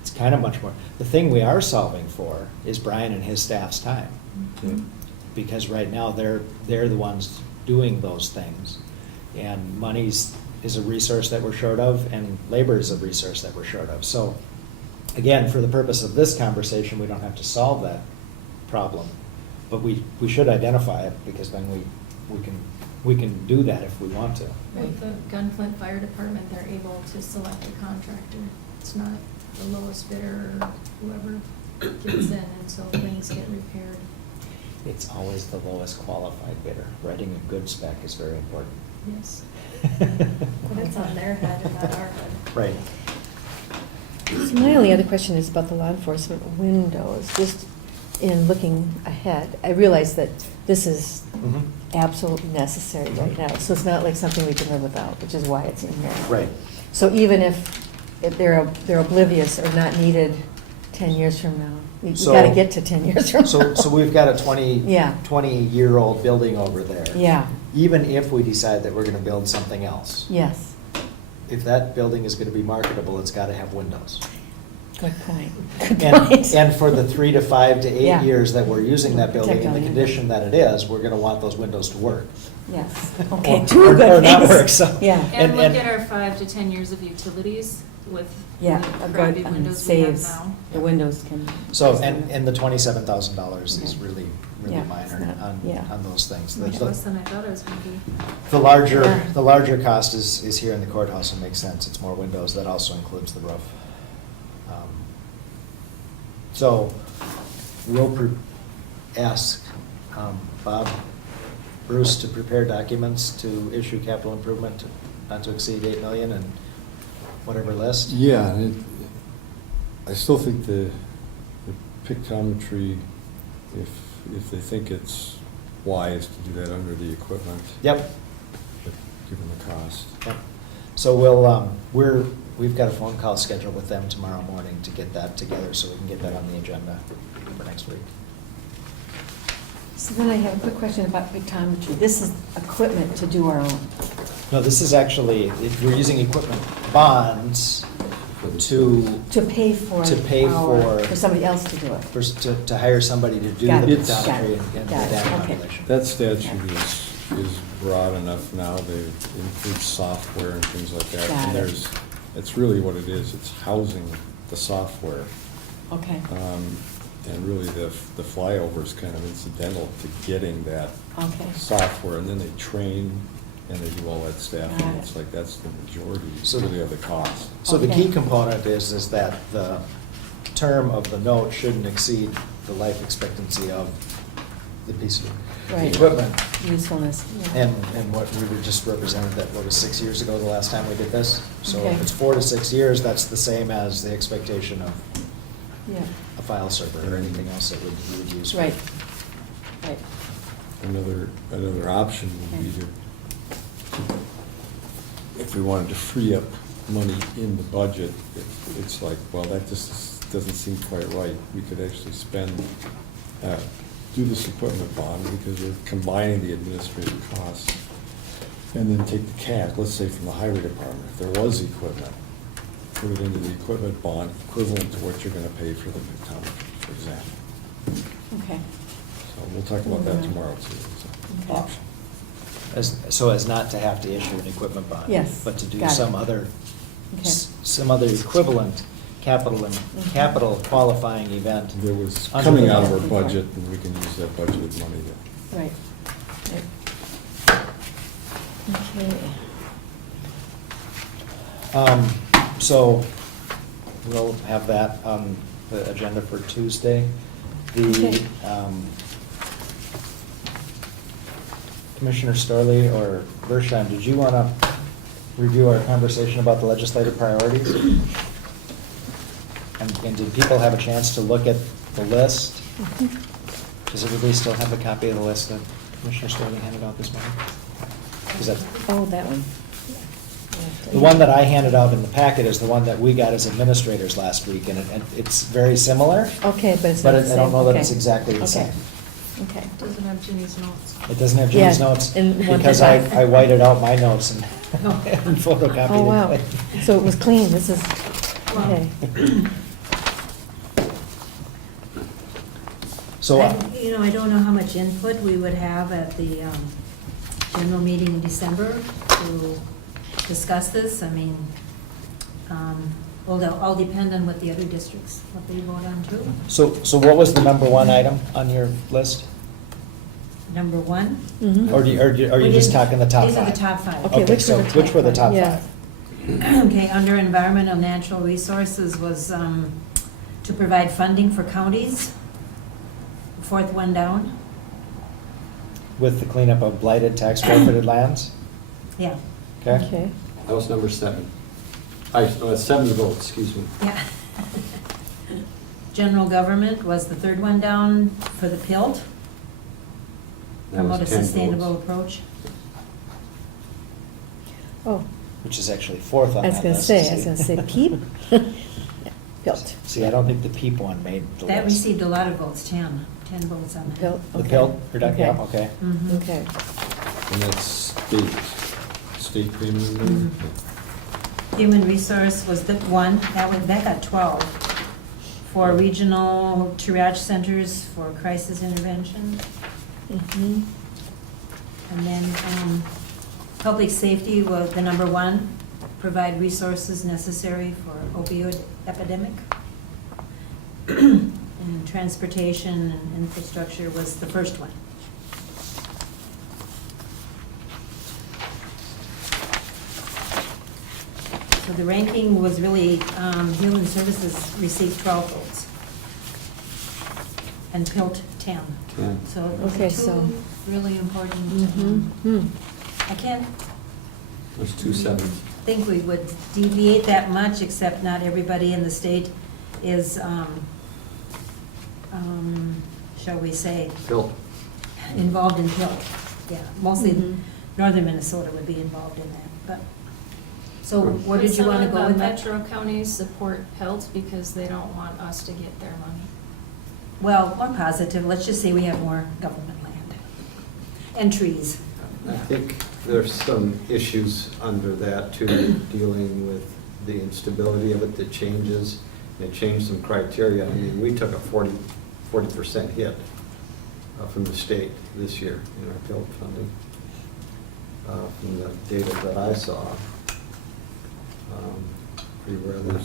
it's kind of much more. The thing we are solving for is Brian and his staff's time. Mhm. Because right now, they're the ones doing those things. And monies is a resource that we're short of, and labor is a resource that we're short of. So, again, for the purpose of this conversation, we don't have to solve that problem. But we should identify it, because then we can do that if we want to. With the Gunflint Fire Department, they're able to select a contractor. It's not the lowest bidder or whoever gets in, and so things get repaired. It's always the lowest qualified bidder. Writing a good spec is very important. Yes. But it's on their head and not our head. Right. So my only other question is about the law enforcement windows. Just in looking ahead, I realize that this is Mhm. absolutely necessary right now. So it's not like something we can live without, which is why it's in here. Right. So even if they're oblivious or not needed 10 years from now, we So- got to get to 10 years from now. So we've got a Yeah. 20-year-old building over there. Yeah, Even if we decide that we're going to build something else, yes, if that building is going to be marketable, it's got to have windows. good point. Good And, point. and for the 3 to 5 to 8 Yeah. years that we're using that building Protect in all the the condition that it is, we're going to want those windows to work. Yes, okay, Or- two or good not things. work, so- Yeah, And look at our 5 to 10 years of utilities with yeah, the a crappy good, windows we have saves, now. the windows can. So, and the $27,000 is Okay. really Yeah, minor it's not- yeah. on those things. Much The- less than I thought it was gonna be. Yeah. The larger cost is here in the courthouse, and makes sense, it's more windows, that also includes the roof. So, we'll ask Bob Bruce to prepare documents to issue capital improvement not to exceed 8 million and whatever list. Yeah, I still think the pictometry, if they think it's wise to do that under the equipment, Yep. given the cost. Yep. So we've got a phone call scheduled with them tomorrow morning to get that together, so we can get that on the agenda for next week. So then I have a quick question about pictometry. This is equipment to do our own. No, this is actually, we're using equipment bonds to pay for. To pay for- For somebody else to do it. to hire somebody to do Got the it, got pictometry it, and the got it, data okay. population. That statute is broad enough now, they include software and things like that. Got And it. it's really what it is, it's housing the software. Okay, And really, the flyover is kind of incidental to getting that okay. software, and then they train and they do all that staffing. Got it. It's like, that's the majority, So- really, of the cost. So the Okay. key component is that the term of the note shouldn't exceed the life expectancy of the piece of Right. equipment. Usefulness, yeah. And what we were just represented that, what was 6 years ago, the last time we did this? So Okay. if it's 4 to 6 years, that's the same as the expectation of Yeah, a file server or anything else that we would use. right, right. Another option would be to, if we wanted to free up money in the budget, it's like, well, that just doesn't seem quite right. We could actually do this equipment bond, because we're combining the administrative costs, and then take the cash, let's say from the highway department, if there was equipment, put it into the equipment bond equivalent to what you're gonna pay for the pictometry, for example. Okay. So we'll talk about that tomorrow too. It's an Okay. option. So as not to have to issue an equipment bond. Yes, But to do got it. some other, Okay. some other equivalent capital Mhm. capital qualifying event. There was Under coming the out of our budget. budget, and we can use that budgeted money to. Right. Right. Okay. So we'll have that on the agenda for Tuesday. Okay. Commissioner Storley or Bershon, did you want to review our conversation about the legislative priorities? And did people have a chance to look at the list? Does everybody still have a copy of the list that Commissioner Storley handed out this morning? Is that, Oh, that one. the one that I handed out in the packet is the one that we got as administrators last week, and it's very similar, Okay, but it's but not the I don't same. know that Okay. it's exactly the Okay. same. Okay. Doesn't have Ginny's notes. It doesn't have Jimmy's Yeah, notes, and one because to I five. I whited out my notes and and photocopied it. Oh, wow. So it was clean, this is, okay. So, You know, I don't know how much input we would have at the general meeting in December to discuss this. I mean, well, it'll all depend on what the other districts, what they vote on too. so what was the number one item on your list? Number one. Mhm. Or are you just talking the top five? These are the top five. Okay, Okay, which were so the top which were the five? top Yeah. five? Okay, under environmental natural resources was to provide funding for counties. Fourth one down. With the cleanup of blighted tax forfeited lands? Yeah, Okay? Okay. That was number 7. 7 votes, excuse me. yeah. General government was the third one down for the PILT. That was Promote a 10 sustainable votes. approach. Oh, Which is actually fourth on I was that gonna list. say, PEEP. Built. See, I don't think the PEEP one made the list. That received a lot of votes, 10 votes on that. Pilt, The okay. pill, reduction, yeah, Okay. okay. Mhm. Okay. And that's state premium. Mhm. Human resource was the one, that got 12. For regional triage centers for crisis intervention. Mhm. And then, public safety was the number one, provide resources necessary for opioid epidemic. And transportation and infrastructure was the first one. So the ranking was really, human services received 12 votes. And PILT 10. 10. So those Okay, are so- two really important. Mhm. I can't There's 2 sevens. think we would deviate that much, except not everybody in the state is, shall we say, Bill, involved in PILT. Yeah, mostly Mhm. northern Minnesota would be involved in that, but, so where did you want to go Some with of the that? metro counties support PELT because they don't want us to get their money. Well, more positive, let's just say we have more government land and trees. I think there's some issues under that too, dealing with the instability of it, the changes. They changed some criteria. I mean, we took a 40% hit from the state this year in our PILT funding, from the data that I saw. Pretty rare.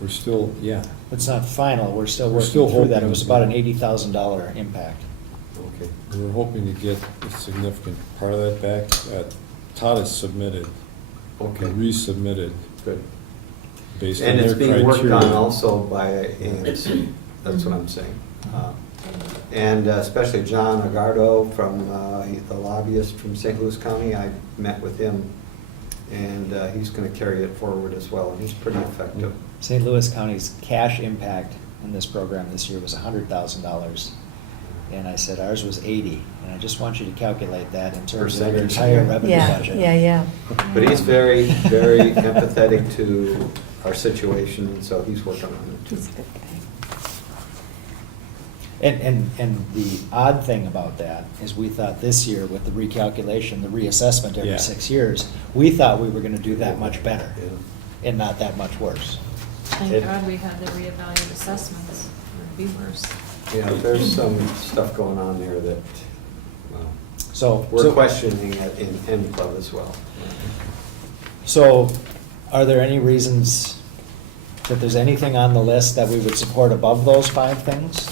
We're still, yeah. It's not final, we're still We're still working through that. It hoping. was about an $80,000 impact. Okay. We're hoping to get a significant part of that back. Todd has submitted, Okay. resubmitted Good. based on And their it's criteria. being worked on also by ANC, that's what I'm saying. And especially John Agardo from, the lobbyist from St. Louis County, I met with him, and he's going to carry it forward as well, and he's pretty effective. St. Louis County's cash impact in this program this year was $100,000. And I said ours was 80, and I just want you to calculate that in terms of your Percentage. entire revenue Yeah, budget. yeah. But he's very, very empathetic to our situation, and so he's working on it too. He's a good guy. And the odd thing about that is we thought this year with the recalculation, the reassessment every Yeah. 6 years, we thought we were gonna do that much better Yeah. and not that much worse. Thank It- God we had the reevaluated assessments, it would be worse. Yeah, there's some stuff going on there that, well, So. we're questioning it in N Club as well. So, are there any reasons that there's anything on the list that we would support above those 5 things?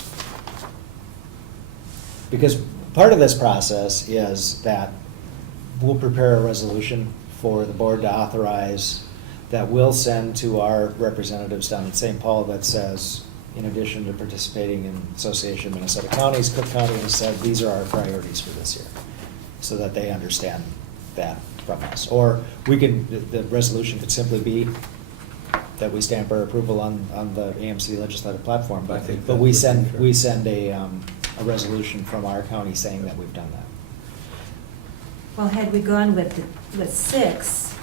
Because part of this process is that we'll prepare a resolution for the board to authorize that we'll send to our representatives down in St. Paul that says, in addition to participating in Association of Minnesota Counties, Cook County has said, these are our priorities for this year. so that they understand that from us. Or we can, the resolution could simply be that we stamp our approval on the AMC legislative platform, I think but that we would send, be we fair. send a resolution from our county saying that we've done that. Well, had we gone with 6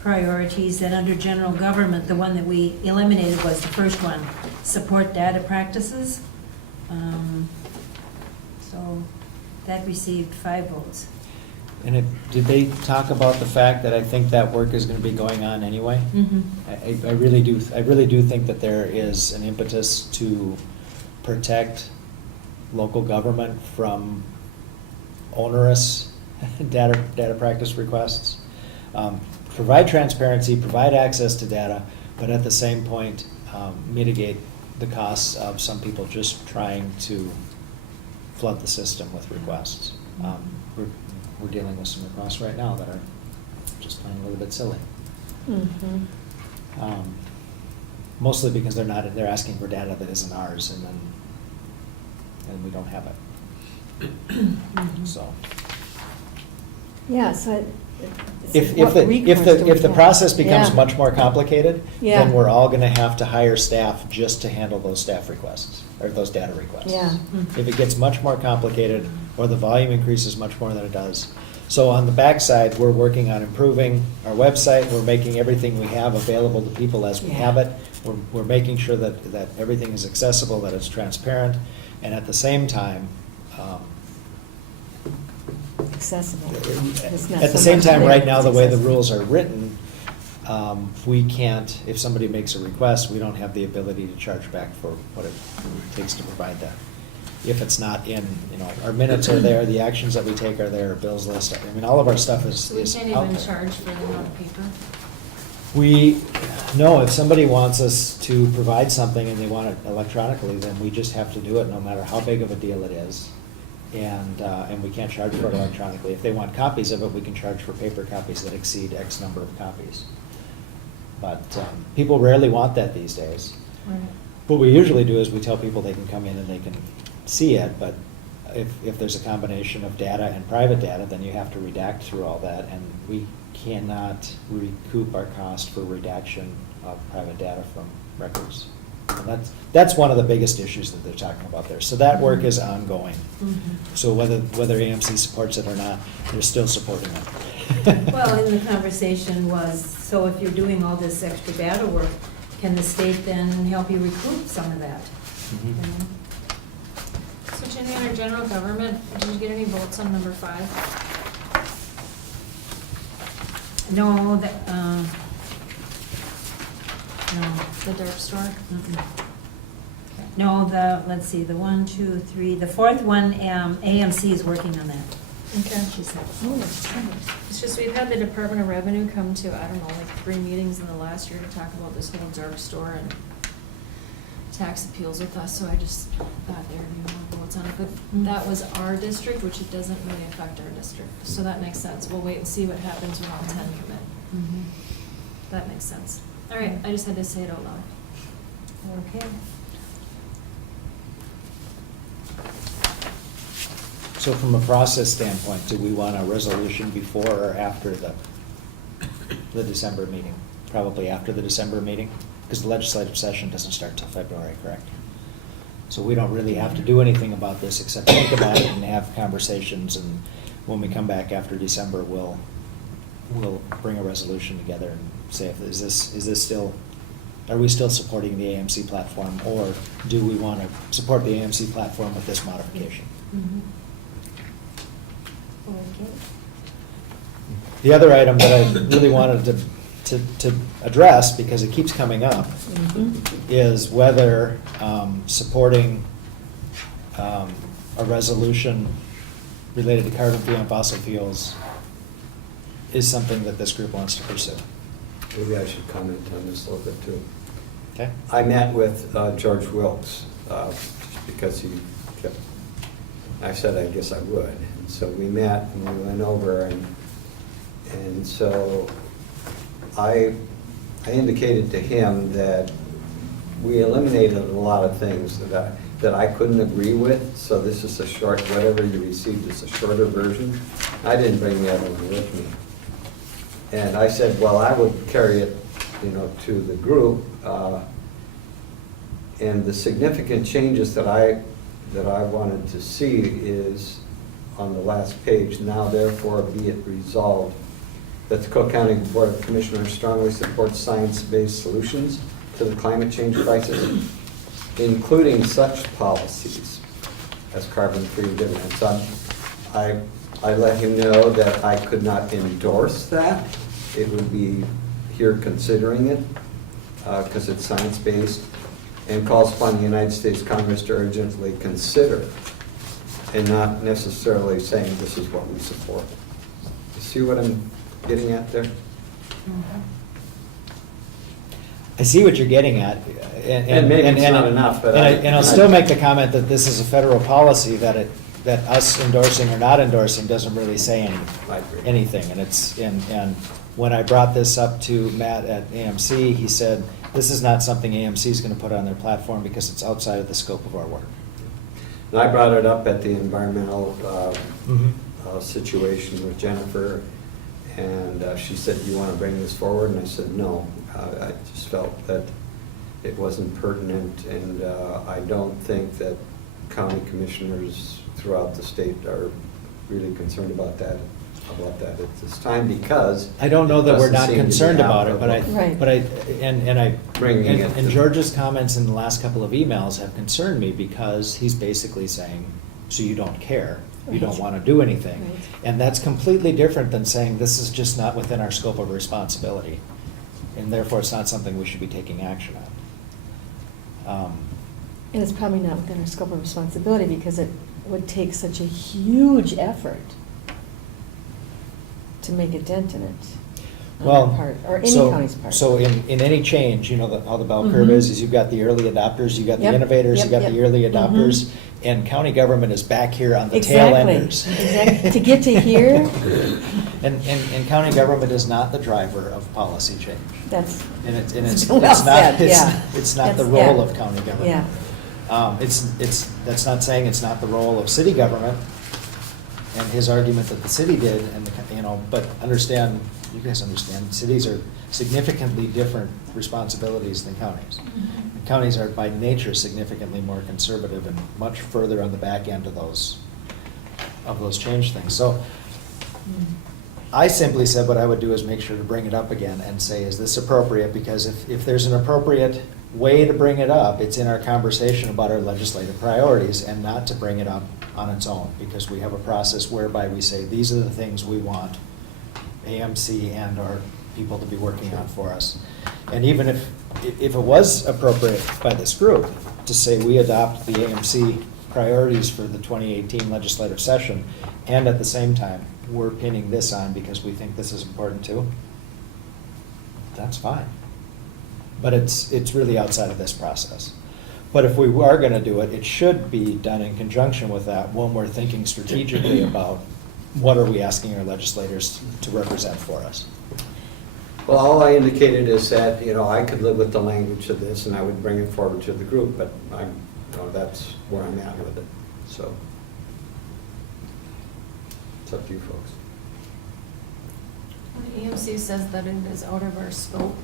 priorities, then under general government, the one that we eliminated was the first one, support data practices. So that received 5 votes. And did they talk about the fact that I think that work is gonna be going on anyway? I really do think that there is an impetus to protect local government from onerous data practice requests. Provide transparency, provide access to data, but at the same point, mitigate the costs of some people just trying to flood the system with requests. We're dealing with some requests right now that are just plain a little bit silly. Mhm. Mostly because they're asking for data that isn't ours, and we don't have it. So, Yeah, so if what recourse do we the have? process becomes Yeah. much more complicated, Yeah. then we're all gonna have to hire staff just to handle those staff requests, or those data requests. Yeah. If it gets much more complicated, or the volume increases much more than it does. So on the backside, we're working on improving our website, we're making everything we have available to people as we Yeah. have it. We're making sure that everything is accessible, that it's transparent, and at the same time, Accessible. It's not at the so same much time, that right now, it's the way the accessible. rules are written, we can't, if somebody makes a request, we don't have the ability to charge back for what it takes to provide that. If it's not in, our minutes are there, the actions that we take are there, bills list, I mean, all of our stuff is So we can't out even there. charge for the amount of paper? No, if somebody wants us to provide something and they want it electronically, then we just have to do it no matter how big of a deal it is. And we can't charge for it electronically. If they want copies of it, we can charge for paper copies that exceed X number of copies. But people rarely want that these days. Right. What we usually do is we tell people they can come in and they can see it, but if there's a combination of data and private data, then you have to redact through all that, and we cannot recoup our cost for redaction of private data from records. And that's one of the biggest issues that they're talking about there. So that work is ongoing. So whether AMC supports it or not, they're still supporting it. Well, and the conversation was, so if you're doing all this extra data work, can the state then help you recoup some of that? Mhm. You know? So Jenny, under general government, did you get any votes on number 5? No, that, no. The dark store? Mm-mm. No, let's see, the 1, 2, 3, the 4th one, AMC is working on that. Okay. She said. Oh, that's right. It's just, we've had the Department of Revenue come to, I don't know, like 3 meetings in the last year to talk about this whole dark store and tax appeals with us, so I just thought there would be more votes on it. But that was our district, which it doesn't really affect our district, so that makes sense. We'll wait and see what happens when all 10 come in. Mhm. That makes sense. All right, I just had to say it out loud. Okay. So from a process standpoint, do we want a resolution before or after the December meeting? Probably after the December meeting, because the legislative session doesn't start till February, correct? So we don't really have to do anything about this except think about it and have conversations, and when we come back after December, we'll bring a resolution together and say, is this still, are we still supporting the AMC platform, or do we want to support the AMC platform with this modification? Mhm. Okay. The other item that I really wanted to address, because it keeps coming up, Mhm. is whether supporting a resolution related to carbon-free and fossil fuels is something that this group wants to pursue. Maybe I should comment on this a little bit too. Okay? I met with George Wilkes, because he kept, I said I guess I would. And so we met and we went over, and so I indicated to him that we eliminated a lot of things that that I couldn't agree with, so this is a short, whatever you received is a shorter version. I didn't bring the other one with me. And I said, well, I would carry it, to the group. And the significant changes that I wanted to see is on the last page, now therefore be it resolved that the Cook County Board of Commissioners strongly supports science-based solutions to the climate change crisis, including such policies as carbon-free dividends. So I let him know that I could not endorse that. It would be here considering it, because it's science-based, and calls upon the United States Congress to urgently consider, and not necessarily saying this is what we support. You see what I'm getting at there? I see what you're getting at. And maybe it's not enough, but and I'll still make the comment that this is a federal policy, that us endorsing or not endorsing doesn't really say I agree. anything. And when I brought this up to Matt at AMC, he said, this is not something AMC is going to put on their platform because it's outside of the scope of our work. And I brought it up at the environmental situation with Jennifer, and she said, "Do you want to bring this forward?" And I said, "No." I just felt that it wasn't pertinent, and I don't think that county commissioners throughout the state are really concerned about that at this time, because I don't know that we're doesn't not seem to be concerned about it, applicable. but Bringing George's comments in the last couple of emails have concerned me, because he's basically saying, so you don't care, you don't Right. want to do anything. Right. And that's completely different than saying this is just not within our scope of responsibility, and therefore it's not something we should be taking action on. And it's probably not within our scope of responsibility because it would take such a huge effort to make a dent in it on Well, our part, or any so- county's part. So in any change, how the bell curve Mhm. is you've got the early adopters, you've got the Yep, innovators, yep, you've got yep. the early Mhm. adopters, and county government is back here on the tail Exactly, enders. exactly. To get to here, And county government is not the driver of policy change. that's, And it's Well not, said, yeah. it's not the That's- role yeah. of county government. yeah. That's not saying it's not the role of city government, and his argument that the city did, and, but understand, you guys understand, cities are significantly different responsibilities than counties. And counties are by nature significantly more conservative and much further on the back end of those change things. So I simply said what I would do is make sure to bring it up again and say, is this appropriate? Because if there's an appropriate way to bring it up, it's in our conversation about our legislative priorities, and not to bring it up on its own, because we have a process whereby we say, these are the things we want AMC and our people to be working on for us. And even if it was appropriate by this group to say we adopt the AMC priorities for the 2018 legislative session, and at the same time, we're pinning this on because we think this is important too, that's fine. But it's really outside of this process. But if we are going to do it, it should be done in conjunction with that when we're thinking strategically about what are we asking our legislators to represent for us. Well, all I indicated is that, I could live with the language of this and I would bring it forward to the group, but that's where I'm at with it, so. It's up to you folks. When EMC says that it is out of our scope,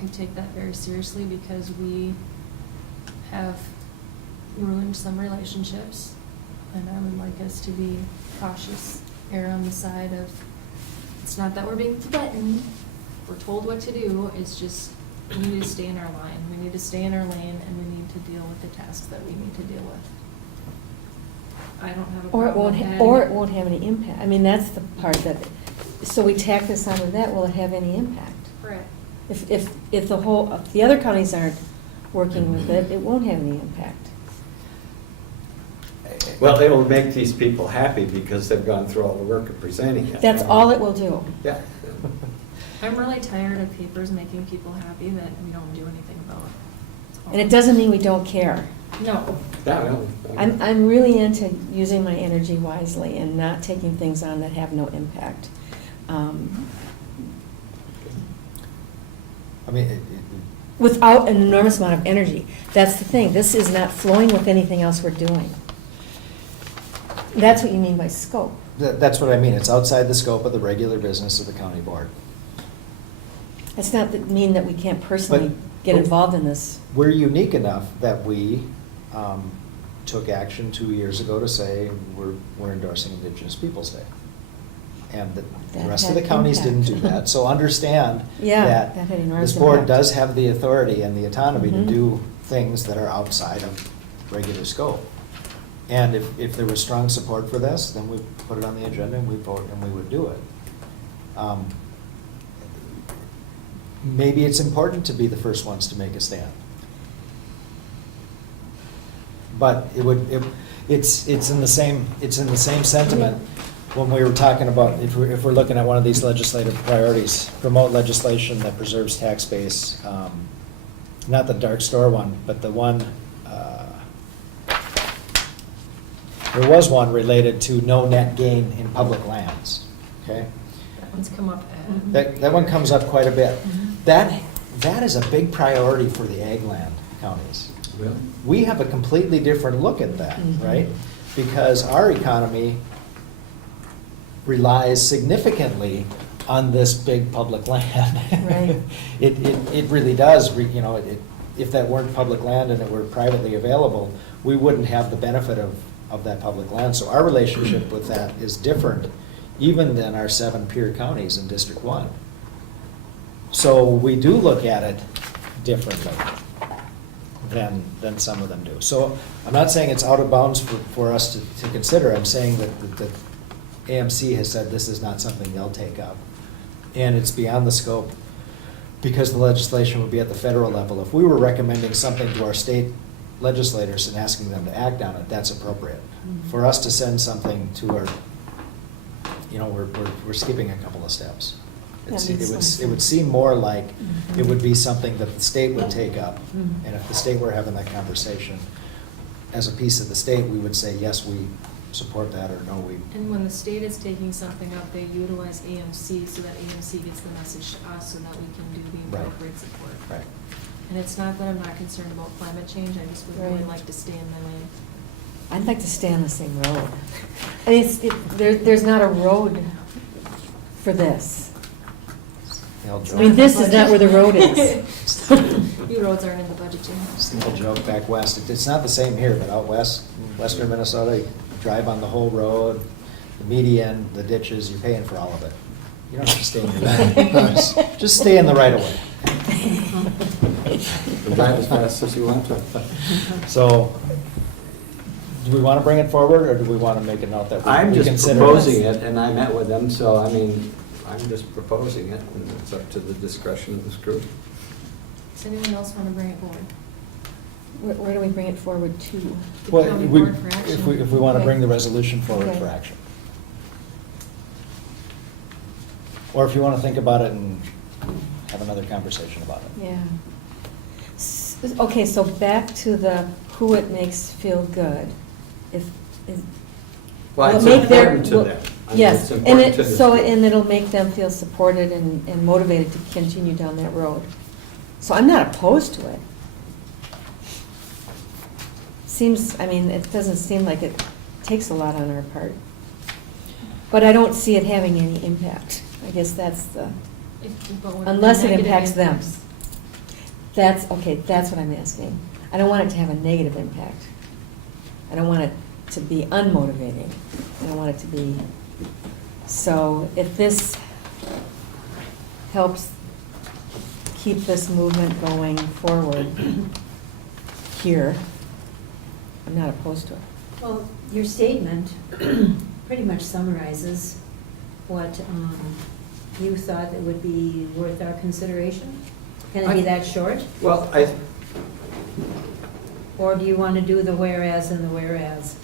I take that very seriously, because we have ruined some relationships, and I would like us to be cautious, err on the side of, it's not that we're being threatened, we're told what to do, it's just, we need to stay in our line, we need to stay in our lane, and we need to deal with the tasks that we need to deal with. I don't have a Or it problem won't, with ha- adding- or it won't have any impact. I mean, that's the part that, so we tack this onto that, will it have any impact? Correct. If the other counties aren't working with it, it won't have any impact. Well, it will make these people happy because they've gone through all the work of presenting it. That's all it will do. Yeah. I'm really tired of papers making people happy that we don't do anything about. That's all. And it doesn't mean we don't care. No. Yeah, well, I'm really into using my energy wisely and not taking things on that have no impact. I mean, without an enormous amount of energy. That's the thing, this is not flowing with anything else we're doing. That's what you mean by scope. That's what I mean, it's outside the scope of the regular business of the county board. It's not that mean that we can't personally But- get involved in this. We're unique enough that we took action 2 years ago to say we're endorsing Indigenous Peoples' Day. And the That rest of the had counties didn't do impact. that. So understand Yeah, that that had enormous this board impact. does have the authority and the autonomy to Mhm. do things that are outside of regular scope. And if there was strong support for this, then we put it on the agenda and we vote and we would do it. Maybe it's important to be the first ones to make a stand. But it's in the same sentiment when we were talking about, if we're looking at one of these legislative priorities, promote legislation that preserves tax base, not the dark store one, but the one, there was one related to no net gain in public lands, okay? That one's come up. That one comes up quite a bit. Mhm. That is a big priority for the ag land counties. Really? We have a completely different look at that, Mhm. right? Because our economy relies significantly on this big public land. Right. It really does, if that weren't public land and it were privately available, we wouldn't have the benefit of that public land. So our relationship with that is different even than our 7 peer counties in District 1. So we do look at it differently than some of them do. So I'm not saying it's out of bounds for us to consider. I'm saying that AMC has said this is not something they'll take up. And it's beyond the scope because the legislation would be at the federal level. If we were recommending something to our state legislators and asking them to act on it, that's appropriate. For us to send something to our, we're skipping a couple of steps. That makes sense. It would seem more like Mhm. it would be something that the state would take up. Mhm. And if the state were having that conversation, as a piece of the state, we would say, yes, we support that, or no, we. And when the state is taking something up, they utilize AMC so that AMC gets the message to us so that we can do the Right. appropriate support. Right. And it's not that I'm not concerned about climate change, I just would really Right. like to stay in my lane. I'd like to stay on the same road. I mean, there's not a road for this. The old I mean, joke. this is not where the road is. You roads aren't in the budget, Jim. It's the old joke back west. It's not the same here, but out west, western Minnesota, you drive on the whole road, the median, the ditches, you're paying for all of it. You don't have to stay in your lane. Just stay in the right of way. Drive as fast as you want to. So, do we want to bring it forward, or do we want to make a note that I'm we just consider proposing this? it, and I met with them, so, I mean, I'm just proposing it, and it's up to the discretion of this group. Does anyone else want to bring it forward? Where do we bring it forward to? The Well, county we- board for action. if we want to Okay. bring the resolution forward Okay. for action. Or if you want to think about it and have another conversation about it. Yeah. Okay, so back to the who it makes feel good. If, Well, will it's make their- important to will- them. I mean, Yes, it's and important to it, this so, group. and it'll make them feel supported and motivated to continue down that road. So I'm not opposed to it. Seems, I mean, it doesn't seem like it takes a lot on our part. But I don't see it having any impact. I guess that's the, But what are the unless it negative impacts them. impacts? That's, okay, that's what I'm asking. I don't want it to have a negative impact. I don't want it to be unmotivating. I don't want it to be, so if this helps keep this movement going forward here, I'm not opposed to it. Well, your statement pretty much summarizes what you thought it would be worth our consideration. Can it be that short? Well, Or do you want to do the whereas and the whereas?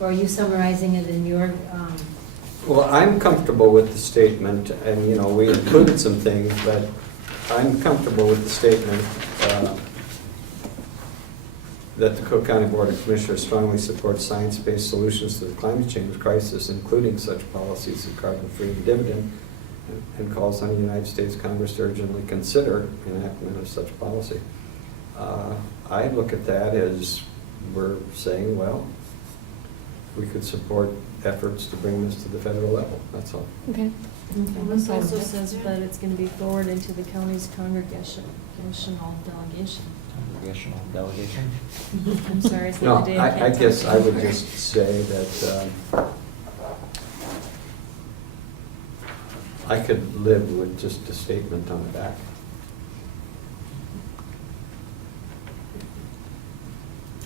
Or are you summarizing it in your, well, I'm comfortable with the statement, and, we included some things, but I'm comfortable with the statement that the Cook County Board of Commissioners strongly supports science-based solutions to the climate change crisis, including such policies as carbon-free dividend, and calls on the United States Congress to urgently consider enactment of such policy. I look at that as we're saying, well, we could support efforts to bring this to the federal level, that's all. Okay. And this also says that it's gonna be forwarded to the county's congregational delegation. Congregational delegation? I'm sorry, it's No, not the day I I can't talk. guess I would just say that I could live with just a statement on the back.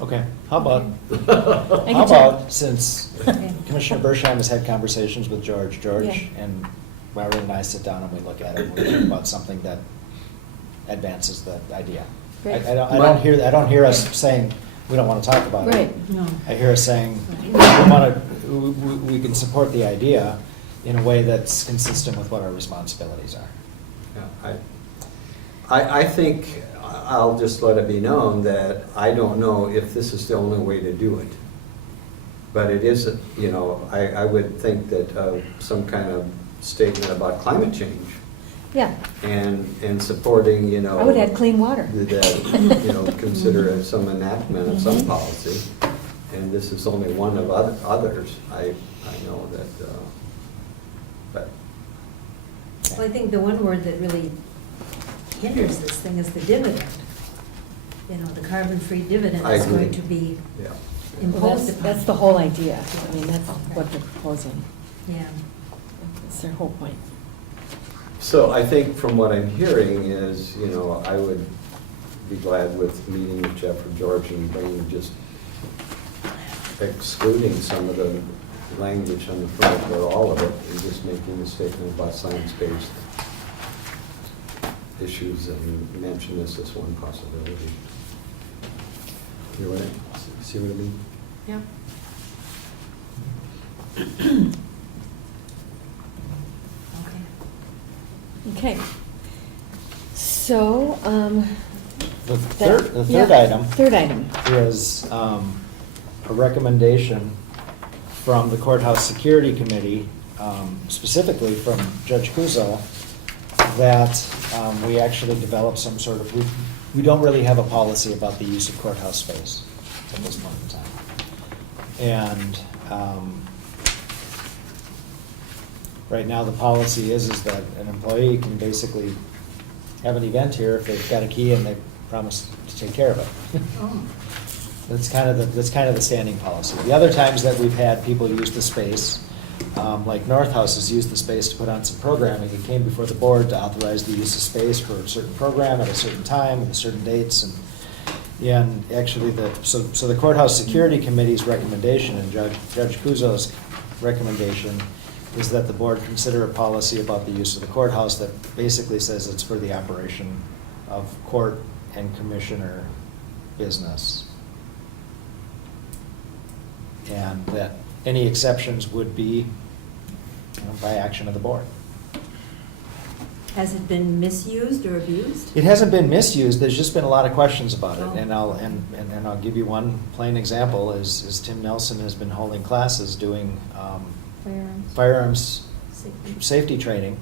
Okay, how about, I how can check. about, since Commissioner Bershheim has had conversations with George, Yeah. and Robert and I sit down and we look at it, and we think about something that advances the idea. Great. I don't hear us saying, we don't want to talk about it. Right. No. I hear us saying, we can support the idea in a way that's consistent with what our responsibilities are. Yeah, I think I'll just let it be known that I don't know if this is the only way to do it. But it is, you know, I would think that some kind of statement about climate change Yeah, and supporting, you know. I would add clean water. That, you know, consider it some enactment of some policy. And this is only one of others. I know that, but. Well, I think the one word that really hinders this thing is the dividend. You know, the carbon-free dividend I is agree. going to be Yeah. Well, imposed upon. that's the whole idea. I mean, that's what they're proposing. Yeah. That's their whole point. So I think from what I'm hearing is, you know, I would be glad with meeting with Jeff or George and bringing just excluding some of the language on the front or all of it and just making a statement about science-based issues and mention this as one possibility. You know what see what I mean? Yeah. Okay. Okay. So, The third yeah, item. Third item. Is a recommendation from the Courthouse Security Committee, specifically from Judge Kuzo, that we actually develop some sort of, we don't really have a policy about the use of courthouse space at this point in time. And right now, the policy is that an employee can basically have an event here if they've got a key and they promise to take care of it. Oh. That's kind of the standing policy. The other times that we've had people use the space, like North House has used the space to put on some programming. It came before the board to authorize the use of space for a certain program at a certain time and certain dates. And actually, so the Courthouse Security Committee's recommendation and Judge Kuzo's recommendation is that the board consider a policy about the use of the courthouse that basically says it's for the operation of court and commissioner business. And that any exceptions would be, by action of the board. Has it been misused or abused? It hasn't been misused, there's just been a lot of questions about it. Oh. And I'll give you one plain example, is Tim Nelson has been holding classes doing firearms safety training.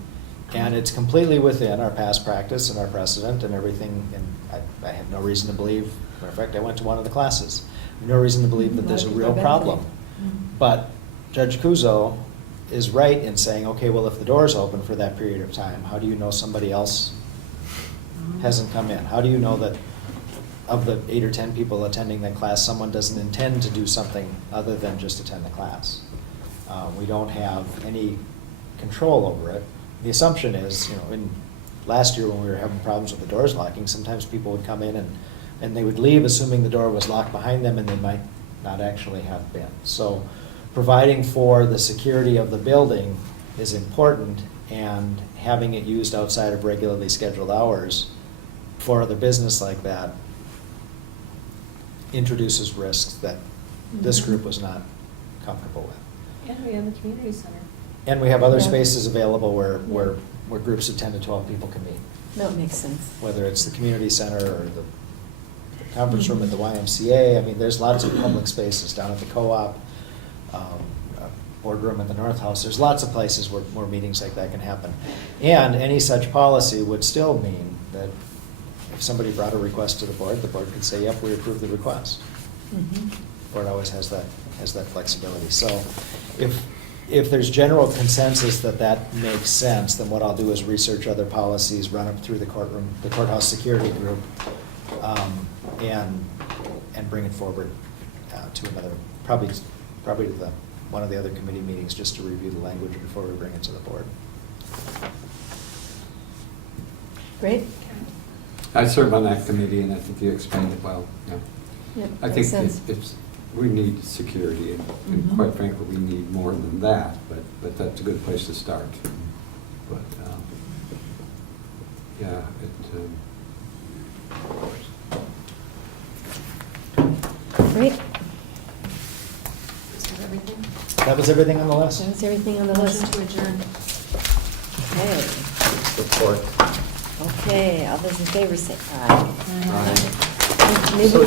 And it's completely within our past practice and our precedent and everything, and I have no reason to believe, matter of fact, I went to one of the classes, no reason to believe that there's a real problem. But Judge Kuzo is right in saying, okay, well, if the door's open for that period of time, how do you know somebody else hasn't come in? How do you know that of the 8 or 10 people attending that class, someone doesn't intend to do something other than just attend the class? We don't have any control over it. The assumption is, last year when we were having problems with the doors locking, sometimes people would come in and they would leave assuming the door was locked behind them, and they might not actually have been. So providing for the security of the building is important, and having it used outside of regularly scheduled hours for other business like that introduces risks that this group was not comfortable with. And we have a community center. And we have other Yeah. spaces available where groups of 10 to 12 people can meet, That makes sense. whether it's the community center or the conference room at the YMCA. I mean, there's lots of public spaces down at the co-op. boardroom in the North House. There's lots of places where meetings like that can happen. And any such policy would still mean that if somebody brought a request to the board could say, yep, we approve the request. Mhm. Board always has that flexibility. So if there's general consensus that that makes sense, then what I'll do is research other policies, run them through the courthouse security group, and bring it forward to another, probably to one of the other committee meetings, just to review the language before we bring it to the board. Great? I serve on that committee, and I think you explained it well, yeah. Yep, I makes think sense. we need security, and Mhm. quite frankly, we need more than that, but that's a good place to start. But, yeah, Great. Is that everything? That was everything on the list? That's everything on the Motion list. to adjourn. Okay. Support. Okay, all those in favor say aye. Uh, Maybe we